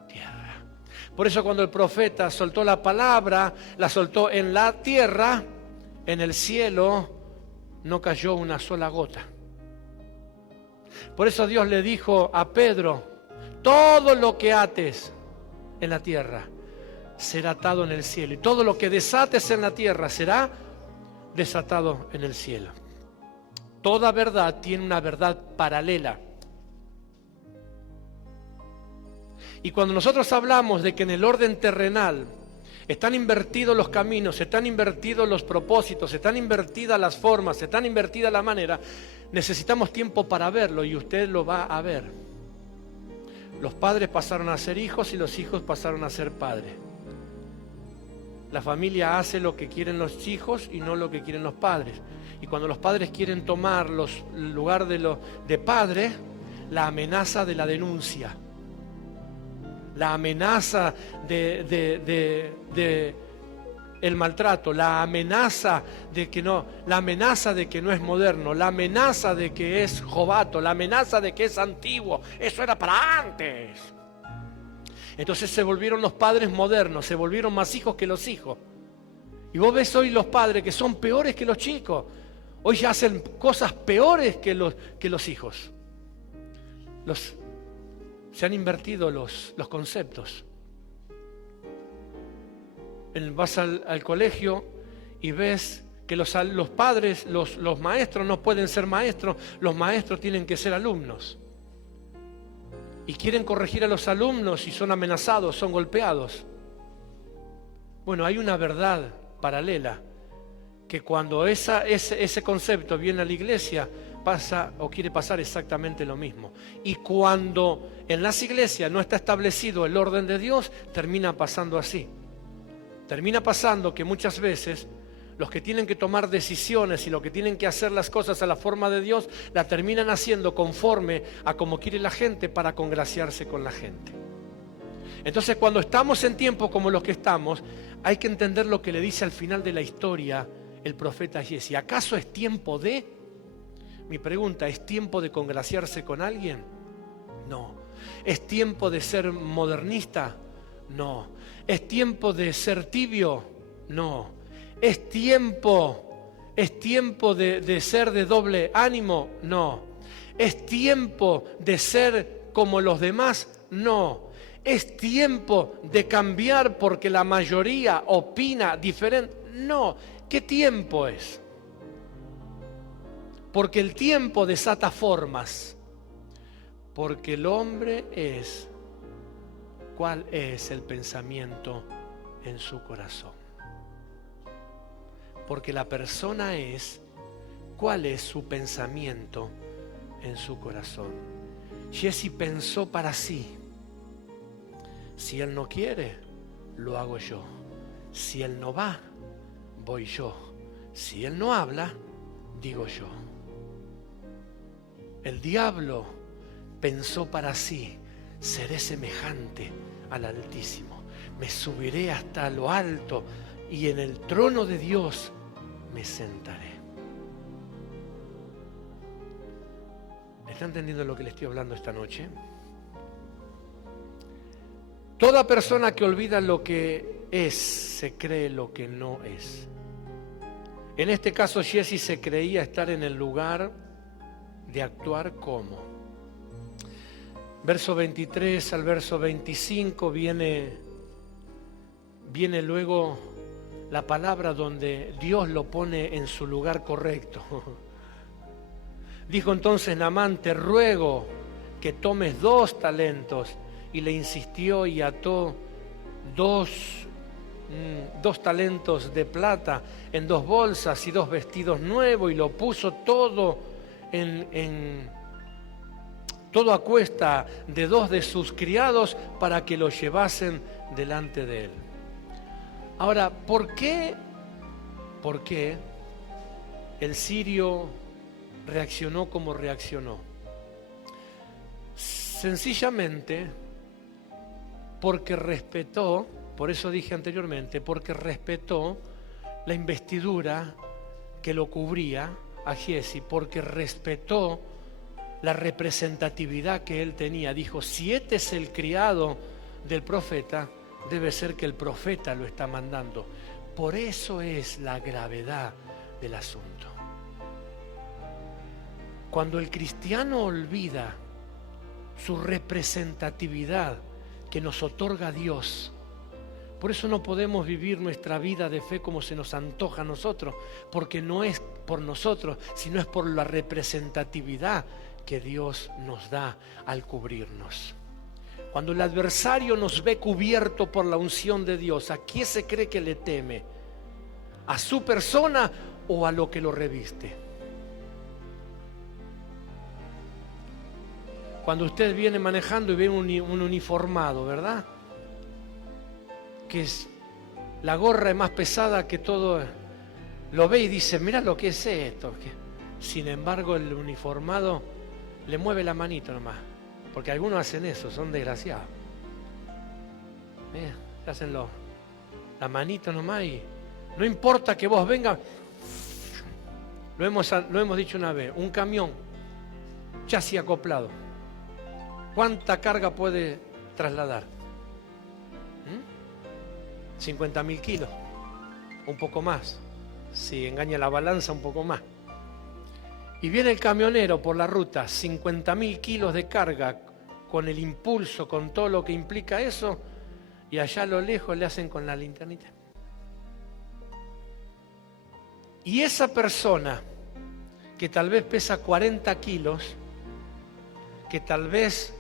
tierra. Por eso cuando el profeta soltó la palabra, la soltó en la tierra, en el cielo no cayó una sola gota. Por eso Dios le dijo a Pedro, todo lo que ates en la tierra será atado en el cielo, y todo lo que desates en la tierra será desatado en el cielo. Toda verdad tiene una verdad paralela. Y cuando nosotros hablamos de que en el orden terrenal están invertidos los caminos, están invertidos los propósitos, están invertidas las formas, están invertida la manera, necesitamos tiempo para verlo y usted lo va a ver. Los padres pasaron a ser hijos y los hijos pasaron a ser padres. La familia hace lo que quieren los hijos y no lo que quieren los padres. Y cuando los padres quieren tomar el lugar de padre, la amenaza de la denuncia, la amenaza de el maltrato, la amenaza de que no es moderno, la amenaza de que es jovato, la amenaza de que es antiguo. Eso era para antes. Entonces se volvieron los padres modernos, se volvieron más hijos que los hijos. Y vos ves hoy los padres que son peores que los chicos. Hoy ya hacen cosas peores que los hijos. Se han invertido los conceptos. Vas al colegio y ves que los padres, los maestros no pueden ser maestros, los maestros tienen que ser alumnos. Y quieren corregir a los alumnos y son amenazados, son golpeados. Bueno, hay una verdad paralela, que cuando ese concepto viene a la iglesia, pasa o quiere pasar exactamente lo mismo. Y cuando en las iglesias no está establecido el orden de Dios, termina pasando así. Termina pasando que muchas veces los que tienen que tomar decisiones y los que tienen que hacer las cosas a la forma de Dios, la terminan haciendo conforme a como quiere la gente para congraciarse con la gente. Entonces, cuando estamos en tiempos como los que estamos, hay que entender lo que le dice al final de la historia el profeta Giesi. ¿Acaso es tiempo de? Mi pregunta, ¿es tiempo de congraciarse con alguien? No. ¿Es tiempo de ser modernista? No. ¿Es tiempo de ser tibio? No. ¿Es tiempo de ser de doble ánimo? No. ¿Es tiempo de ser como los demás? No. ¿Es tiempo de cambiar porque la mayoría opina diferente? No. ¿Qué tiempo es? Porque el tiempo desata formas. Porque el hombre es cuál es el pensamiento en su corazón. Porque la persona es cuál es su pensamiento en su corazón. Giesi pensó para sí. Si él no quiere, lo hago yo. Si él no va, voy yo. Si él no habla, digo yo. El diablo pensó para sí, seré semejante al Altísimo. Me subiré hasta lo alto y en el trono de Dios me sentaré. ¿Está entendiendo lo que le estoy hablando esta noche? Toda persona que olvida lo que es, se cree lo que no es. En este caso, Giesi se creía estar en el lugar de actuar como. Verso 23 al verso 25 viene viene luego la palabra donde Dios lo pone en su lugar correcto. Dijo entonces Naamán: te ruego que tomes 2 talentos. Y le insistió y ató 2 talentos de plata en 2 bolsas y 2 vestidos nuevos, y lo puso todo todo a cuesta de 2 de sus criados para que lo llevasen delante de él. Ahora, ¿por qué el sirio reaccionó como reaccionó? Sencillamente porque respetó, por eso dije anteriormente, porque respetó la investidura que lo cubría a Giezi, porque respetó la representatividad que él tenía. Dijo: si este es el criado del profeta, debe ser que el profeta lo está mandando. Por eso es la gravedad del asunto. Cuando el cristiano olvida su representatividad que nos otorga Dios, por eso no podemos vivir nuestra vida de fe como se nos antoja a nosotros, porque no es por nosotros, sino es por la representatividad que Dios nos da al cubrirnos. Cuando el adversario nos ve cubierto por la unción de Dios, ¿a quién se cree que le teme? ¿A su persona o a lo que lo reviste? Cuando usted viene manejando y ve un uniformado, ¿verdad? Que la gorra es más pesada que todo, lo ve y dice: mira lo que es esto. Sin embargo, el uniformado le mueve la manito nomás, porque algunos hacen eso, son desgraciados. Hacen la manito nomás, y no importa que vos vengas. Lo hemos dicho una vez: un camión chasis acoplado, ¿cuánta carga puede trasladar? 50.000 kilos, un poco más. Si engaña la balanza, un poco más. Y viene el camionero por la ruta, 50.000 kilos de carga, con el impulso, con todo lo que implica eso, y allá a lo lejos le hacen con la linternita. Y esa persona que tal vez pesa 40 kilos, que tal vez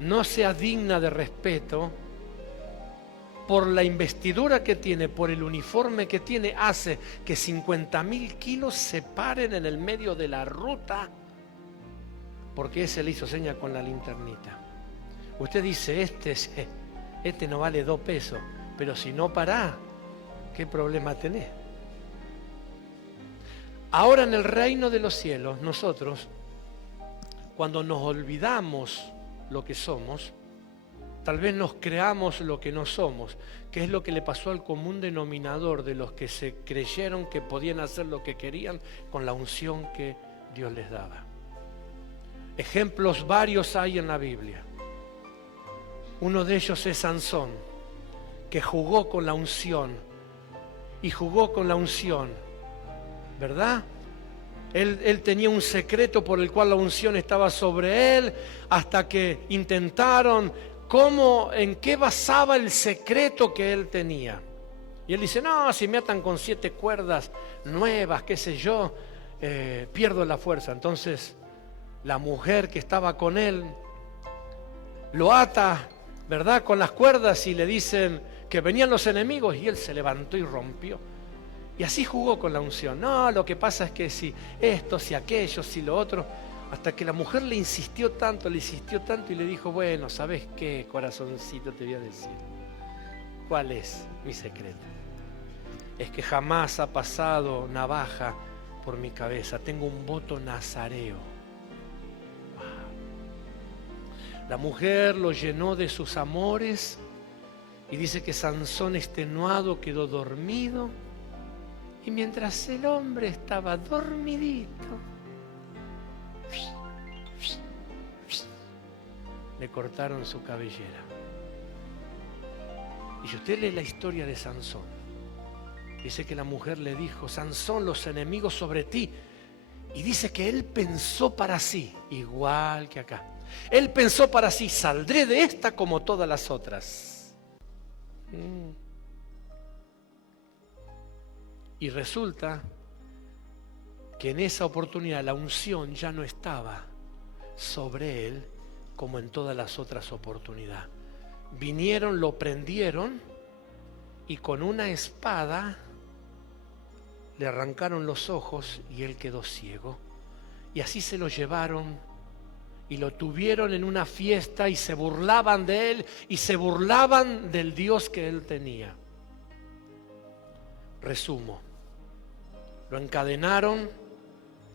no sea digna de respeto, por la investidura que tiene, por el uniforme que tiene, hace que 50.000 kilos se paren en el medio de la ruta, porque ese le hizo seña con la linternita. Usted dice: este no vale 2 pesos, pero si no pará, ¿qué problema tenés? Ahora, en el reino de los cielos, nosotros, cuando nos olvidamos lo que somos, tal vez nos creamos lo que no somos, que es lo que le pasó al común denominador de los que se creyeron que podían hacer lo que querían con la unción que Dios les daba. Ejemplos varios hay en la Biblia. Uno de ellos es Sansón, que jugó con la unción, y jugó con la unción, ¿verdad? Él tenía un secreto por el cual la unción estaba sobre él, hasta que intentaron en qué basaba el secreto que él tenía. Y él dice: no, si me atan con 7 cuerdas nuevas, qué sé yo, pierdo la fuerza. Entonces la mujer que estaba con él lo ata, ¿verdad?, con las cuerdas, y le dicen que venían los enemigos, y él se levantó y rompió. Y así jugó con la unción. No, lo que pasa es que si esto, si aquello, si lo otro, hasta que la mujer le insistió tanto, y le dijo: bueno, ¿sabes qué, corazoncito, te voy a decir? ¿Cuál es mi secreto? Es que jamás ha pasado navaja por mi cabeza. Tengo un voto nazareo. La mujer lo llenó de sus amores, y dice que Sansón, extenuado, quedó dormido. Y mientras el hombre estaba dormidito, le cortaron su cabellera. Y si usted lee la historia de Sansón, dice que la mujer le dijo: Sansón, los enemigos sobre ti. Y dice que él pensó para sí, igual que acá. Él pensó para sí: saldré de esta como todas las otras. Y resulta que en esa oportunidad la unción ya no estaba sobre él como en todas las otras oportunidades. Vinieron, lo prendieron y con una espada le arrancaron los ojos y él quedó ciego. Y así se lo llevaron y lo tuvieron en una fiesta y se burlaban de él y se burlaban del Dios que él tenía. Resumo, lo encadenaron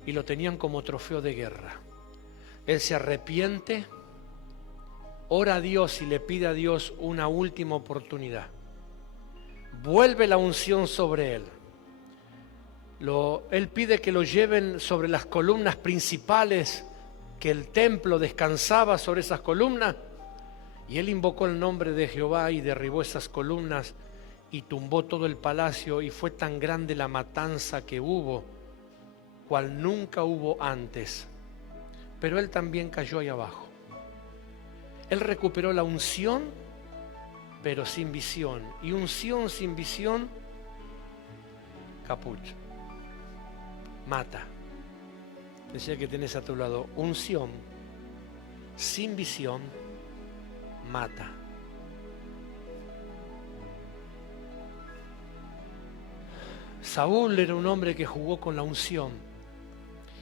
y lo tenían como trofeo de guerra. Él se arrepiente, ora a Dios y le pide a Dios una última oportunidad. Vuelve la unción sobre él. Él pide que lo lleven sobre las columnas principales, que el templo descansaba sobre esas columnas, y él invocó el nombre de Jehová y derribó esas columnas y tumbó todo el palacio, y fue tan grande la matanza que hubo, cual nunca hubo antes. Pero él también cayó ahí abajo. Él recuperó la unción, pero sin visión. Y unción sin visión, capucho. Mata. Decía que tenés a tu lado, unción sin visión, mata. Saúl era un hombre que jugó con la unción.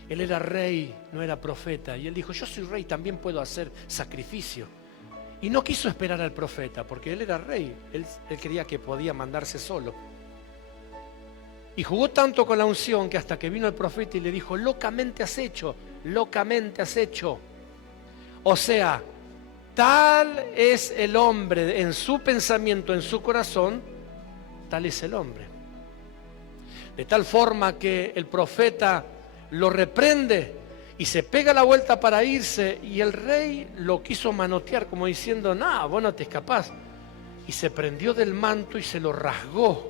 Él era rey, no era profeta. Y él dijo, yo soy rey, también puedo hacer sacrificio. Y no quiso esperar al profeta, porque él era rey. Él creía que podía mandarse solo. Y jugó tanto con la unción que hasta que vino el profeta y le dijo, locamente has hecho, locamente has hecho. O sea, tal es el hombre en su pensamiento, en su corazón, tal es el hombre. De tal forma que el profeta lo reprende y se pega la vuelta para irse, y el rey lo quiso manotear como diciendo, no, vos no te escapás. Y se prendió del manto y se lo rasgó.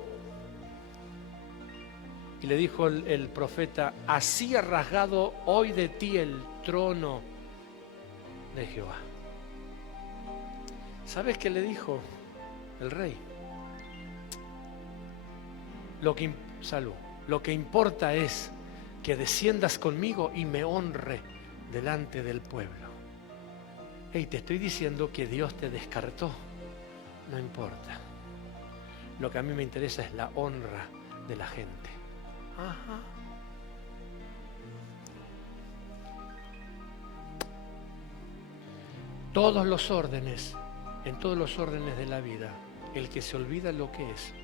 Y le dijo el profeta, así ha rasgado hoy de ti el trono de Jehová. ¿Sabes qué le dijo el rey? Lo que importa es que desciendas conmigo y me honre delante del pueblo. Hey, te estoy diciendo que Dios te descartó. No importa. Lo que a mí me interesa es la honra de la gente. Ajá. Todos los órdenes, en todos los órdenes de la vida, el que se olvida lo que es,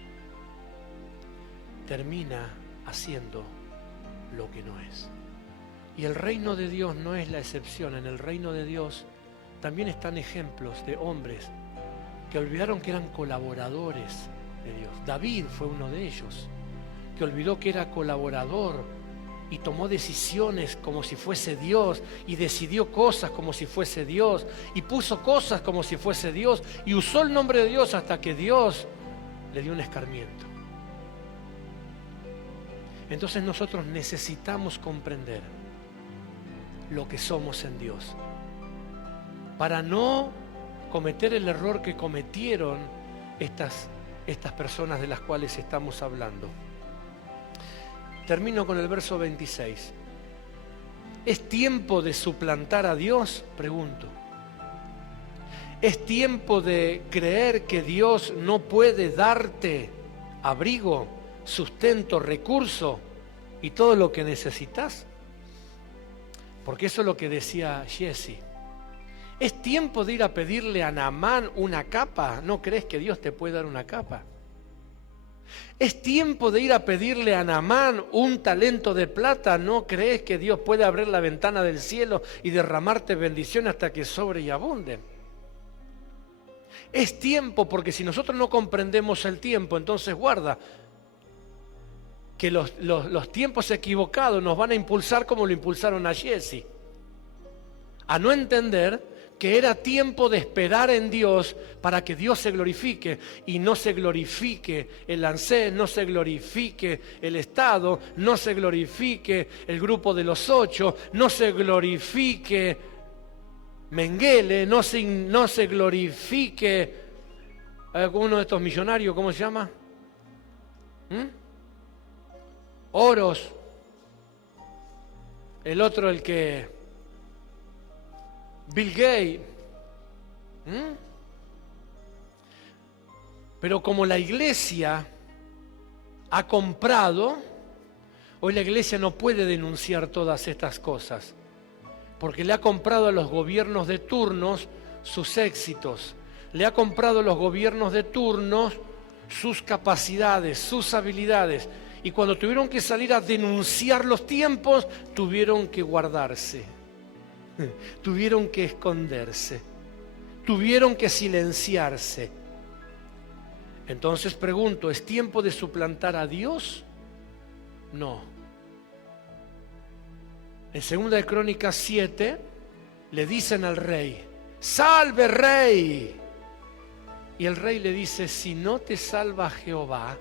termina haciendo lo que no es. Y el reino de Dios no es la excepción. En el reino de Dios también están ejemplos de hombres que olvidaron que eran colaboradores de Dios. David fue uno de ellos, que olvidó que era colaborador y tomó decisiones como si fuese Dios, y decidió cosas como si fuese Dios, y puso cosas como si fuese Dios, y usó el nombre de Dios hasta que Dios le dio un escarmiento. Entonces nosotros necesitamos comprender lo que somos en Dios, para no cometer el error que cometieron estas personas de las cuales estamos hablando. Termino con el verso 26. ¿Es tiempo de suplantar a Dios? Pregunto. ¿Es tiempo de creer que Dios no puede darte abrigo, sustento, recurso y todo lo que necesitas? Porque eso es lo que decía Jesse. ¿Es tiempo de ir a pedirle a Naamán una capa? ¿No crees que Dios te puede dar una capa? ¿Es tiempo de ir a pedirle a Naamán un talento de plata? ¿No crees que Dios puede abrir la ventana del cielo y derramarte bendición hasta que sobre y abunde? Es tiempo, porque si nosotros no comprendemos el tiempo, entonces guarda, que los tiempos equivocados nos van a impulsar como lo impulsaron a Jesse, a no entender que era tiempo de esperar en Dios para que Dios se glorifique, y no se glorifique el ANSES, no se glorifique el Estado, no se glorifique el grupo de los 8, no se glorifique Mengele, no se glorifique uno de estos millonarios, ¿cómo se llama? oros, el otro el que Bill Gates. Pero como la iglesia ha comprado, hoy la iglesia no puede denunciar todas estas cosas, porque le ha comprado a los gobiernos de turnos sus éxitos, le ha comprado a los gobiernos de turnos sus capacidades, sus habilidades, y cuando tuvieron que salir a denunciar los tiempos, tuvieron que guardarse, tuvieron que esconderse, tuvieron que silenciarse. Entonces pregunto, ¿es tiempo de suplantar a Dios? No. En 2 de Crónicas 7 le dicen al rey, ¡salve, rey! Y el rey le dice, si no te salva Jehová,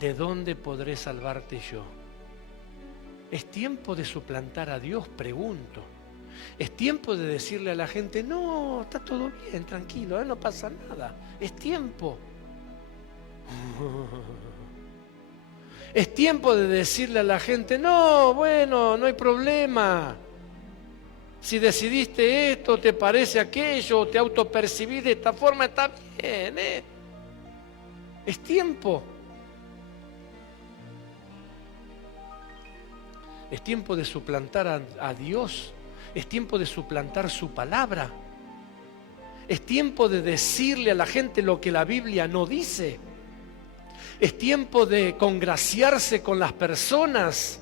¿de dónde podré salvarte yo? ¿Es tiempo de suplantar a Dios? Pregunto. ¿Es tiempo de decirle a la gente, no, está todo bien, tranquilo, no pasa nada? Es tiempo. Es tiempo de decirle a la gente, no, bueno, no hay problema. Si decidiste esto, te parece aquello, te autopercibís de esta forma, está bien, Es tiempo. Es tiempo de suplantar a Dios. Es tiempo de suplantar su palabra. Es tiempo de decirle a la gente lo que la Biblia no dice. Es tiempo de congraciarse con las personas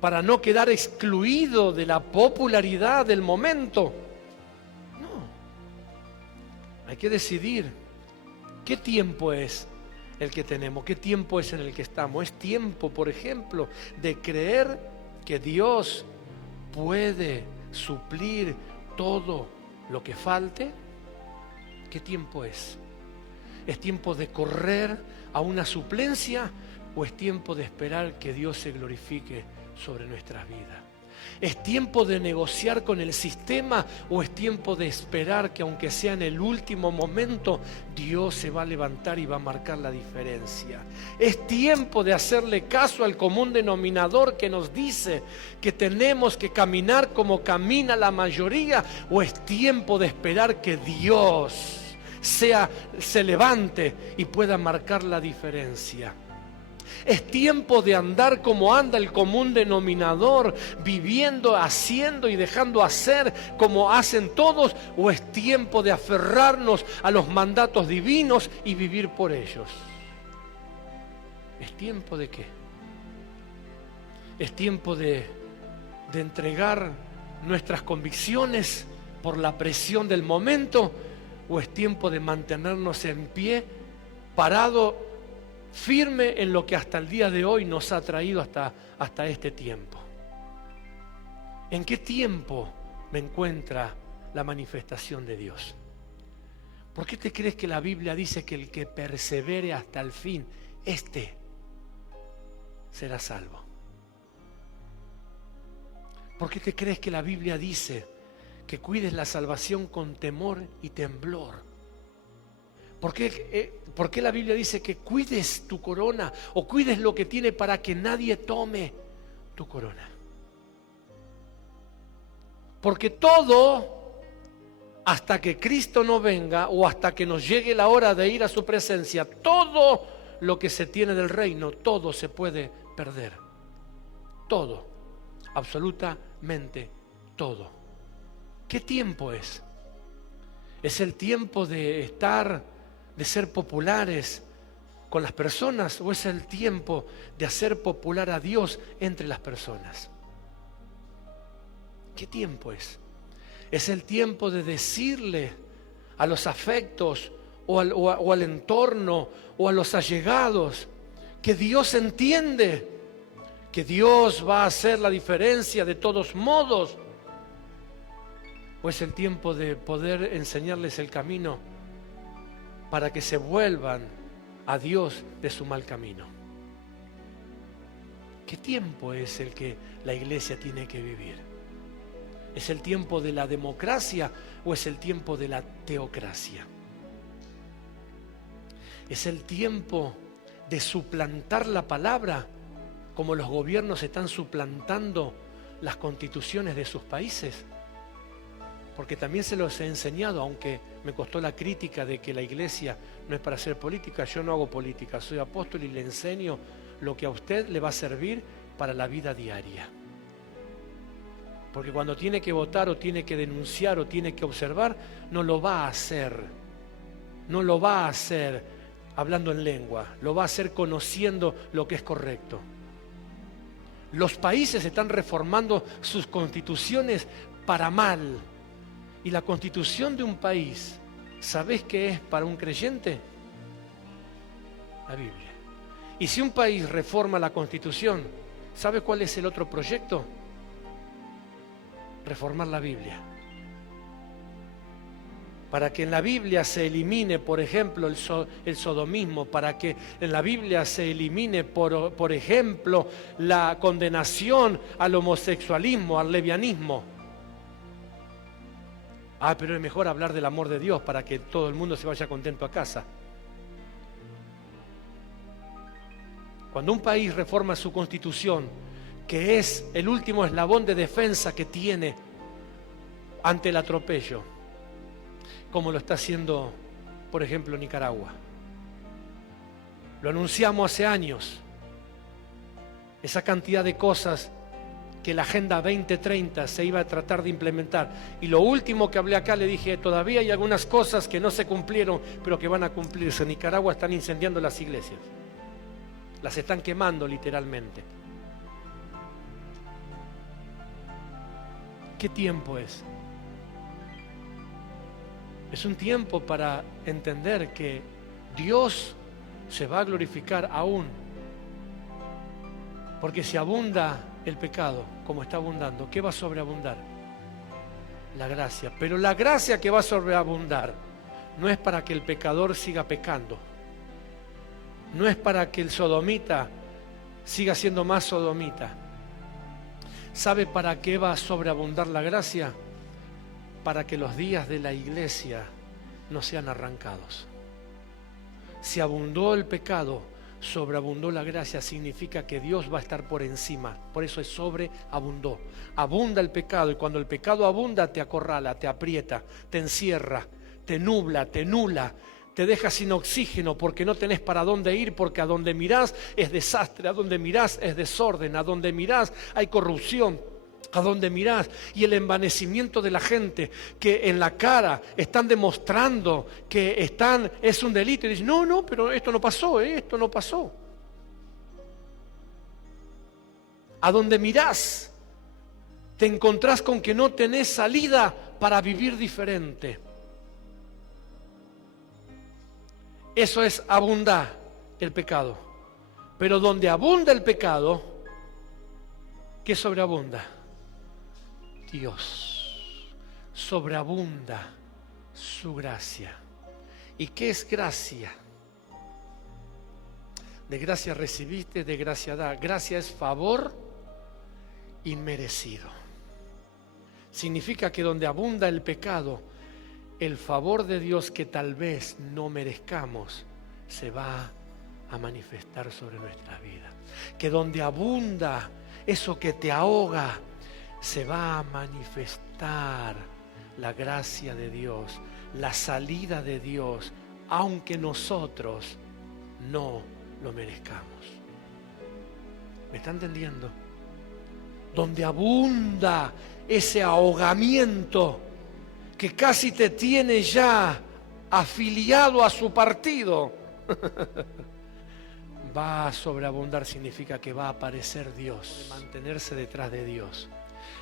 para no quedar excluido de la popularidad del momento. No. Hay que decidir qué tiempo es el que tenemos, qué tiempo es en el que estamos. Es tiempo, por ejemplo, de creer que Dios puede suplir todo lo que falte. ¿Qué tiempo es? ¿Es tiempo de correr a una suplencia o es tiempo de esperar que Dios se glorifique sobre nuestras vidas? ¿Es tiempo de negociar con el sistema o es tiempo de esperar que aunque sea en el último momento, Dios se va a levantar y va a marcar la diferencia? ¿Es tiempo de hacerle caso al común denominador que nos dice que tenemos que caminar como camina la mayoría o es tiempo de esperar que Dios se levante y pueda marcar la diferencia? Es tiempo de andar como anda el común denominador, viviendo, haciendo y dejando hacer como hacen todos, o es tiempo de aferrarnos a los mandatos divinos y vivir por ellos. ¿Es tiempo de qué? ¿Es tiempo de entregar nuestras convicciones por la presión del momento? ¿O es tiempo de mantenernos en pie, parado, firme en lo que hasta el día de hoy nos ha traído hasta este tiempo? ¿En qué tiempo me encuentra la manifestación de Dios? ¿Por qué te crees que la Biblia dice que el que persevere hasta el fin, este será salvo? ¿Por qué te crees que la Biblia dice que cuides la salvación con temor y temblor? ¿Por qué la Biblia dice que cuides tu corona o cuides lo que tiene para que nadie tome tu corona? Porque todo, hasta que Cristo no venga o hasta que nos llegue la hora de ir a su presencia, todo lo que se tiene del reino, todo se puede perder. Todo, absolutamente todo. ¿Qué tiempo es? ¿Es el tiempo de ser populares con las personas o es el tiempo de hacer popular a Dios entre las personas? ¿Qué tiempo es? ¿Es el tiempo de decirle a los afectos o al entorno o a los allegados que Dios entiende, que Dios va a hacer la diferencia de todos modos? ¿O es el tiempo de poder enseñarles el camino para que se vuelvan a Dios de su mal camino? ¿Qué tiempo es el que la iglesia tiene que vivir? ¿Es el tiempo de la democracia o es el tiempo de la teocracia? ¿Es el tiempo de suplantar la palabra, como los gobiernos están suplantando las constituciones de sus países. Porque también se los he enseñado, aunque me costó la crítica de que la iglesia no es para hacer política. Yo no hago política, soy apóstol y le enseño lo que a usted le va a servir para la vida diaria. Porque cuando tiene que votar o tiene que denunciar o tiene que observar, no lo va a hacer. No lo va a hacer hablando en lengua, lo va a hacer conociendo lo que es correcto. Los países están reformando sus constituciones para mal. Y la constitución de un país, ¿sabés qué es para un creyente? La Biblia. Y si un país reforma la constitución, ¿sabe cuál es el otro proyecto? Reformar la Biblia. Para que en la Biblia se elimine, por ejemplo, el sodomismo, para que en la Biblia se elimine, por ejemplo, la condenación al homosexualismo, al lesbianismo. Pero es mejor hablar del amor de Dios para que todo el mundo se vaya contento a casa. Cuando un país reforma su constitución, que es el último eslabón de defensa que tiene ante el atropello, como lo está haciendo, por ejemplo, Nicaragua. Lo anunciamos hace años, esa cantidad de cosas que la Agenda 2030 se iba a tratar de implementar. Y lo último que hablé acá, le dije, todavía hay algunas cosas que no se cumplieron, pero que van a cumplirse. En Nicaragua están incendiando las iglesias. Las están quemando literalmente. ¿Qué tiempo es? Es un tiempo para entender que Dios se va a glorificar aún. Porque si abunda el pecado, como está abundando, ¿qué va a sobreabundar? La gracia. Pero la gracia que va a sobreabundar no es para que el pecador siga pecando. No es para que el sodomita siga siendo más sodomita. ¿Sabe para qué va a sobreabundar la gracia? Para que los días de la iglesia no sean arrancados. Si abundó el pecado, sobreabundó la gracia, significa que Dios va a estar por encima. Por eso es sobreabundó. Abunda el pecado, y cuando el pecado abunda te acorrala, te aprieta, te encierra, te nubla, te nula, te deja sin oxígeno porque no tenés para dónde ir, porque a donde mirás es desastre, a donde mirás es desorden, a donde mirás hay corrupción, a donde mirás, y el envanecimiento de la gente que en la cara están demostrando que es un delito y dicen, no, pero esto no pasó, esto no pasó. A donde mirás te encontrás con que no tenés salida para vivir diferente. Eso es abundar el pecado. Pero donde abunda el pecado, ¿qué sobreabunda? Dios. Sobreabunda su gracia. ¿Y qué es gracia? De gracia recibiste, de gracia da. Gracia es favor inmerecido. Significa que donde abunda el pecado, el favor de Dios que tal vez no merezcamos se va a manifestar sobre nuestra vida. Que donde abunda eso que te ahoga, se va a manifestar la gracia de Dios, la salida de Dios, aunque nosotros no lo merezcamos. ¿Me está entendiendo? Donde abunda ese ahogamiento que casi te tiene ya afiliado a su partido, va a sobreabundar, significa que va a aparecer Dios, mantenerse detrás de Dios.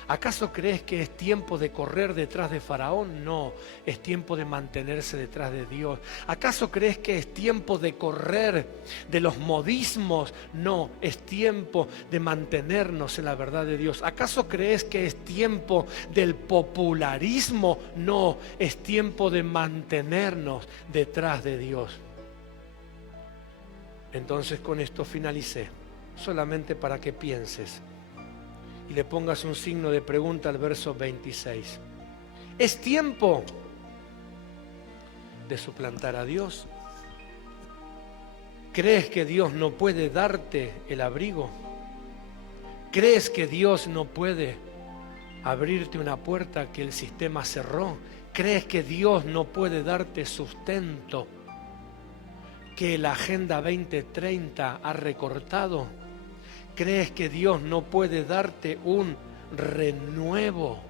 ¿Acaso crees que es tiempo de correr detrás de Faraón? No, es tiempo de mantenerse detrás de Dios. ¿Acaso crees que es tiempo de correr de los modismos? No, es tiempo de mantenernos en la verdad de Dios. ¿Acaso crees que es tiempo del popularismo? No, es tiempo de mantenernos detrás de Dios. Entonces con esto finalicé, solamente para que pienses y le pongas un signo de pregunta al verso 26. ¿Es tiempo de suplantar a Dios? ¿Crees que Dios no puede darte el abrigo? ¿Crees que Dios no puede abrirte una puerta que el sistema cerró? ¿Crees que Dios no puede darte sustento que la Agenda 2030 ha recortado? ¿Crees que Dios no puede darte un renuevo?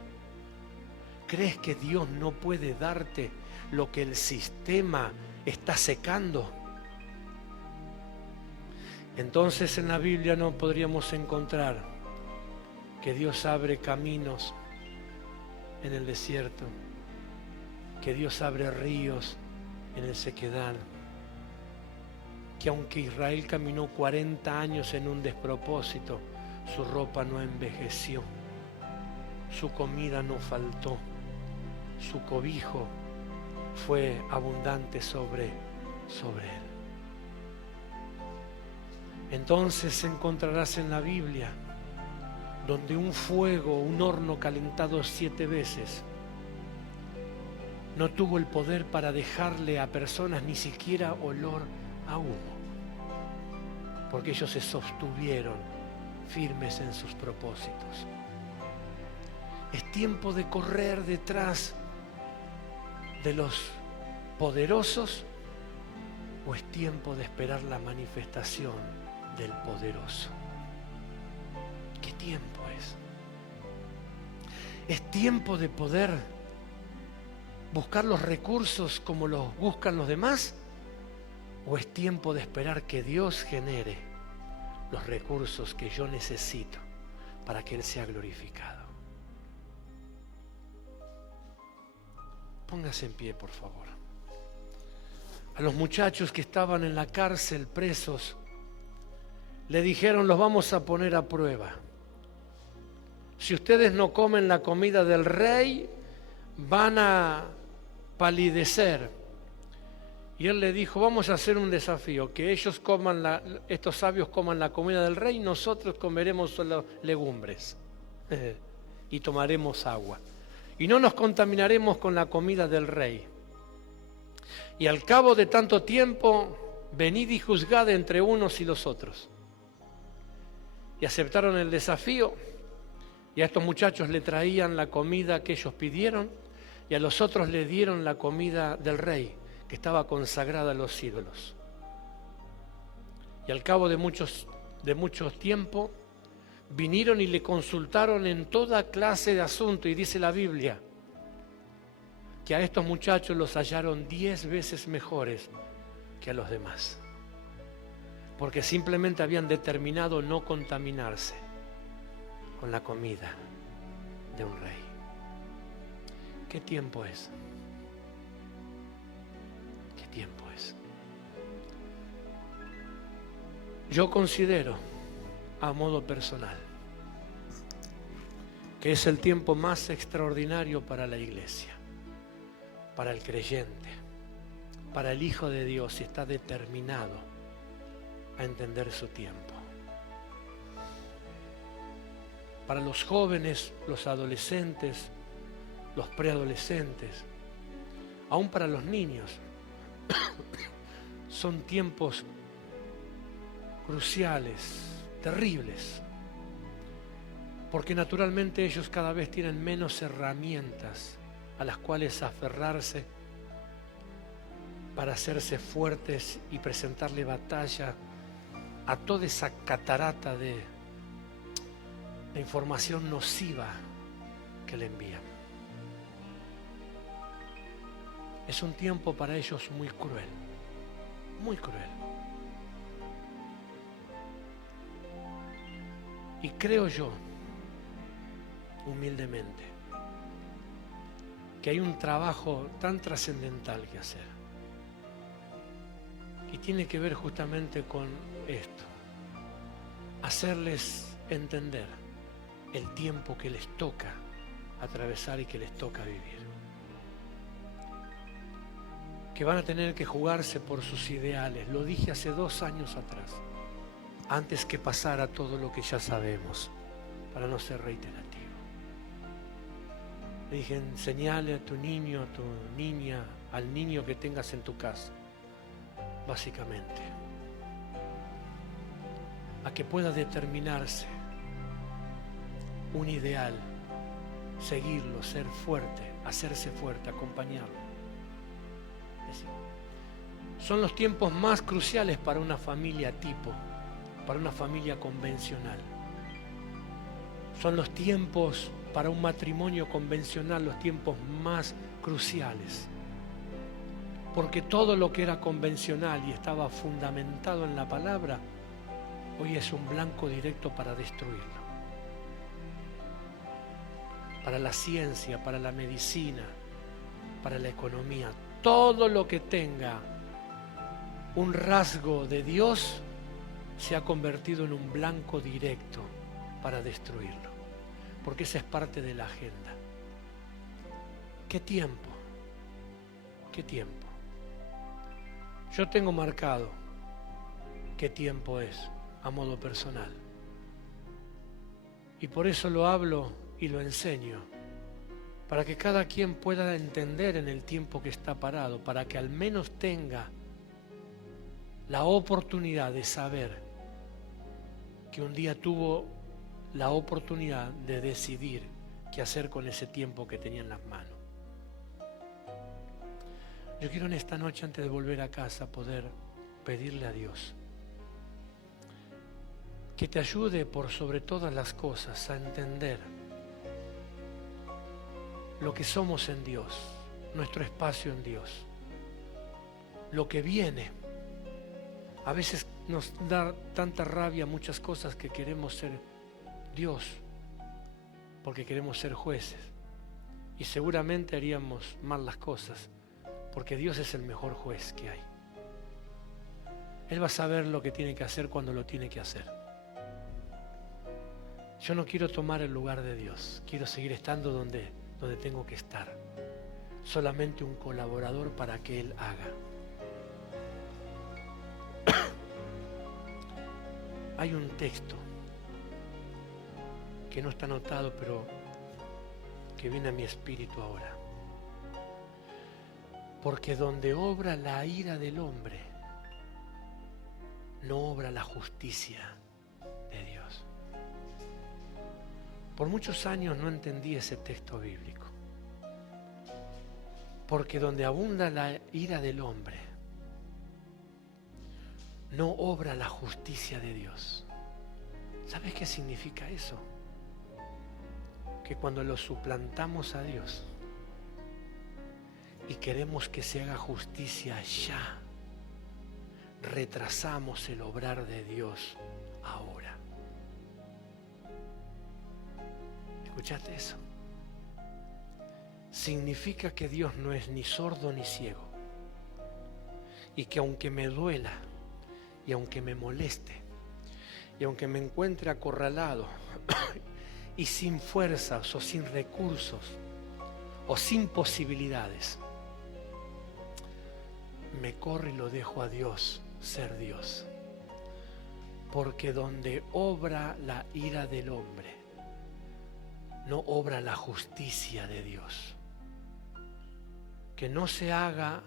¿Crees que Dios no puede darte lo que el sistema está secando? Entonces en la Biblia no podríamos encontrar que Dios abre caminos en el desierto, que Dios abre ríos en el sequedal, que aunque Israel caminó 40 años en un despropósito, su ropa no envejeció, su comida no faltó, su cobijo fue abundante sobre él. Entonces encontrarás en la Biblia donde un fuego, un horno calentado 7 veces, no tuvo el poder para dejarle a personas ni siquiera olor a humo, porque ellos se sostuvieron firmes en sus propósitos. Es tiempo de correr detrás de los poderosos, o es tiempo de esperar la manifestación del poderoso. ¿Qué tiempo es? ¿Es tiempo de poder buscar los recursos como los buscan los demás? ¿O es tiempo de esperar que Dios genere los recursos que yo necesito para que Él sea glorificado? Póngase en pie, por favor. A los muchachos que estaban en la cárcel presos, le dijeron: los vamos a poner a prueba. Si ustedes no comen la comida del rey, van a palidecer. Y él le dijo: vamos a hacer un desafío, que ellos coman estos sabios coman la comida del rey, nosotros comeremos solo legumbres y tomaremos agua. Y no nos contaminaremos con la comida del rey. Y al cabo de tanto tiempo, venid y juzgad entre unos y los otros. Y aceptaron el desafío, y a estos muchachos le traían la comida que ellos pidieron, y a los otros le dieron la comida del rey, que estaba consagrada a los ídolos. Y al cabo de muchos tiempo, vinieron y le consultaron en toda clase de asuntos, y dice la Biblia que a estos muchachos los hallaron 10 veces mejores que a los demás, porque simplemente habían determinado no contaminarse con la comida de un rey. ¿Qué tiempo es? ¿Qué tiempo es? Yo considero, a modo personal, que es el tiempo más extraordinario para la iglesia, para el creyente, para el Hijo de Dios, si está determinado a entender su tiempo. Para los jóvenes, los adolescentes, los preadolescentes, aún para los niños, son tiempos cruciales, terribles, porque naturalmente ellos cada vez tienen menos herramientas a las cuales aferrarse para hacerse fuertes y presentarle batalla a toda esa catarata de información nociva que le envían. Es un tiempo para ellos muy cruel, muy cruel. Y creo yo, humildemente, que hay un trabajo tan trascendental que hacer. Y tiene que ver justamente con esto. Hacerles entender el tiempo que les toca atravesar y que les toca vivir. Que van a tener que jugarse por sus ideales. Lo dije hace 2 años atrás, antes que pasara todo lo que ya sabemos, para no ser reiterativo. Le dije: enseñale a tu niño, a tu niña, al niño que tengas en tu casa, básicamente, a que pueda determinarse un ideal, seguirlo, ser fuerte, hacerse fuerte, acompañarlo. Son los tiempos más cruciales para una familia tipo, para una familia convencional. Son los tiempos para un matrimonio convencional, los tiempos más cruciales. Porque todo lo que era convencional y estaba fundamentado en la palabra, hoy es un blanco directo para destruirlo. Para la ciencia, para la medicina, para la economía, todo lo que tenga un rasgo de Dios se ha convertido en un blanco directo para destruirlo, porque esa es parte de la agenda. ¿Qué tiempo? ¿Qué tiempo? Yo tengo marcado qué tiempo es a modo personal, y por eso lo hablo y lo enseño, para que cada quien pueda entender en el tiempo que está parado, para que al menos tenga la oportunidad de saber que un día tuvo la oportunidad de decidir qué hacer con ese tiempo que tenía en las manos. Yo quiero en esta noche, antes de volver a casa, poder pedirle a Dios que te ayude por sobre todas las cosas a entender lo que somos en Dios, nuestro espacio en Dios, lo que viene. A veces nos da tanta rabia muchas cosas que queremos ser Dios, porque queremos ser jueces. Y seguramente haríamos mal las cosas, porque Dios es el mejor juez que hay. Él va a saber lo que tiene que hacer cuando lo tiene que hacer. Yo no quiero tomar el lugar de Dios, quiero seguir estando donde tengo que estar. Solamente un colaborador para que Él haga. Hay un texto que no está anotado, pero que viene a mi espíritu ahora. Porque donde obra la ira del hombre, no obra la justicia de Dios. Por muchos años no entendí ese texto bíblico. Porque donde abunda la ira del hombre, no obra la justicia de Dios. ¿Sabes qué significa eso? Que cuando lo suplantamos a Dios y queremos que se haga justicia ya, retrasamos el obrar de Dios ahora. ¿Escuchaste eso? Significa que Dios no es ni sordo ni ciego, y que aunque me duela, y aunque me moleste, y aunque me encuentre acorralado y sin fuerzas o sin recursos o sin posibilidades, me corro y lo dejo a Dios ser Dios. Porque donde obra la ira del hombre, no obra la justicia de Dios. Que no se haga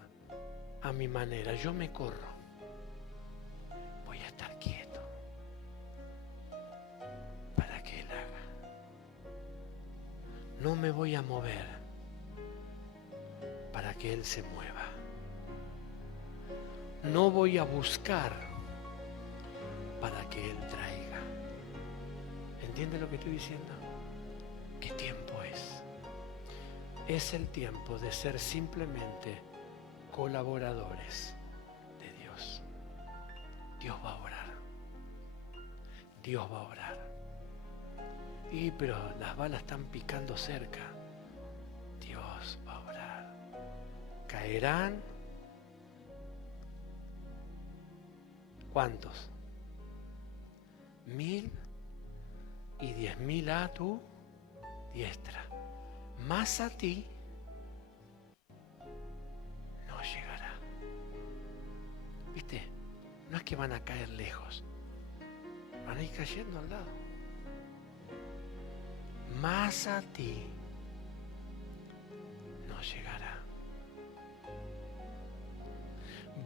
a mi manera, yo me corro. Voy a estar quieto para que Él haga. No me voy a mover para que Él se mueva. No voy a buscar para que Él traiga. ¿Entiende lo que estoy diciendo? ¿Qué tiempo es? Es el tiempo de ser simplemente colaboradores de Dios. Dios va a orar. Dios va a orar. Pero las balas están picando cerca. Dios va a orar. Caerán. ¿Cuántos? 1000 y 10.000 a tu diestra. Más a ti no llegará. ¿Viste? No es que van a caer lejos, van a ir cayendo al lado. Más a ti no llegará.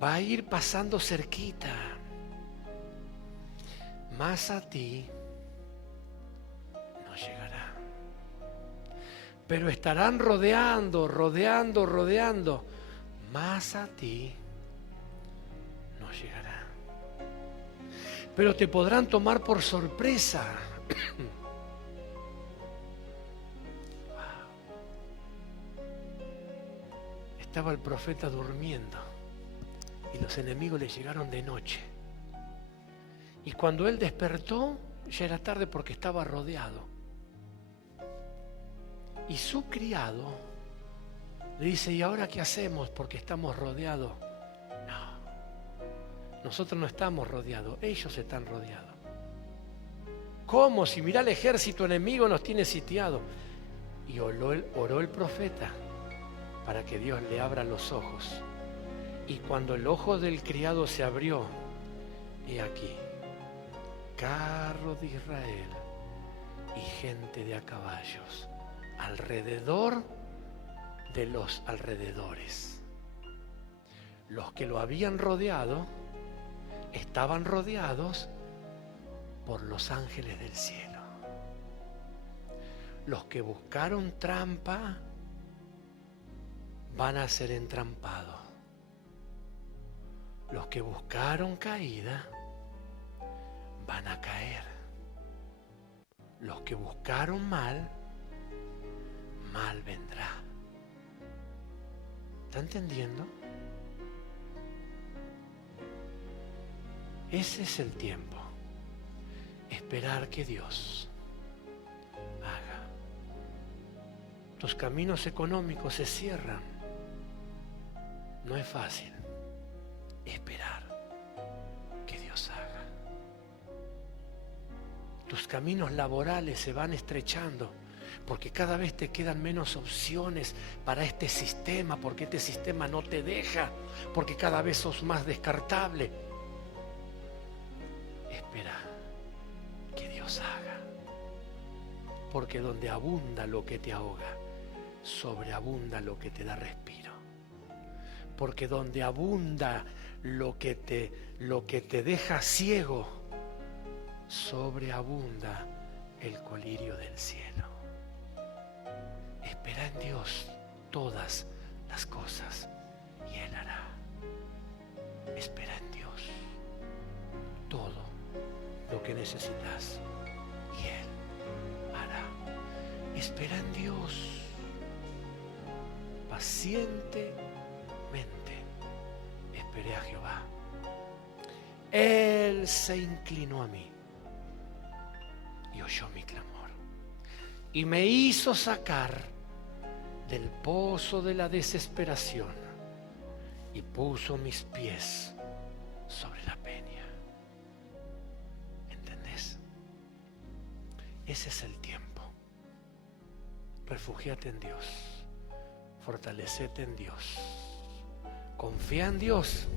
Va a ir pasando cerquita. más a ti no llegará. Pero estarán rodeando, más a ti no llegará. Pero te podrán tomar por sorpresa. Estaba el profeta durmiendo y los enemigos le llegaron de noche. Y cuando él despertó, ya era tarde porque estaba rodeado. Y su criado le dice, ¿y ahora qué hacemos? Porque estamos rodeados. No, nosotros no estamos rodeados, ellos están rodeados. ¿Cómo? Si mirá el ejército enemigo nos tiene sitiados. Y oró el profeta para que Dios le abra los ojos. Y cuando el ojo del criado se abrió, he aquí, carro de Israel y gente de a caballos alrededor de los alrededores. Los que lo habían rodeado estaban rodeados por los ángeles del cielo. Los que buscaron trampa van a ser entrampados. Los que buscaron caída van a caer. Los que buscaron mal, mal vendrá. ¿Está entendiendo? Ese es el tiempo. Esperar que Dios haga. Tus caminos económicos se cierran. No es fácil. Esperar que Dios haga. Tus caminos laborales se van estrechando porque cada vez te quedan menos opciones para este sistema, porque este sistema no te deja, porque cada vez sos más descartable. Espera que Dios haga, porque donde abunda lo que te ahoga, sobreabunda lo que te da respiro. Porque donde abunda lo que te deja ciego, sobreabunda el colirio del cielo. Espera en Dios todas las cosas y Él hará. Espera en Dios todo lo que necesitas y Él hará. Espera en Dios pacientemente. Esperé a Jehová. Él se inclinó a mí y oyó mi clamor y me hizo sacar del pozo de la desesperación y puso mis pies sobre la peña. ¿Entendés? Ese es el tiempo. Refúgiate en Dios, fortalecete en Dios, confía en Dios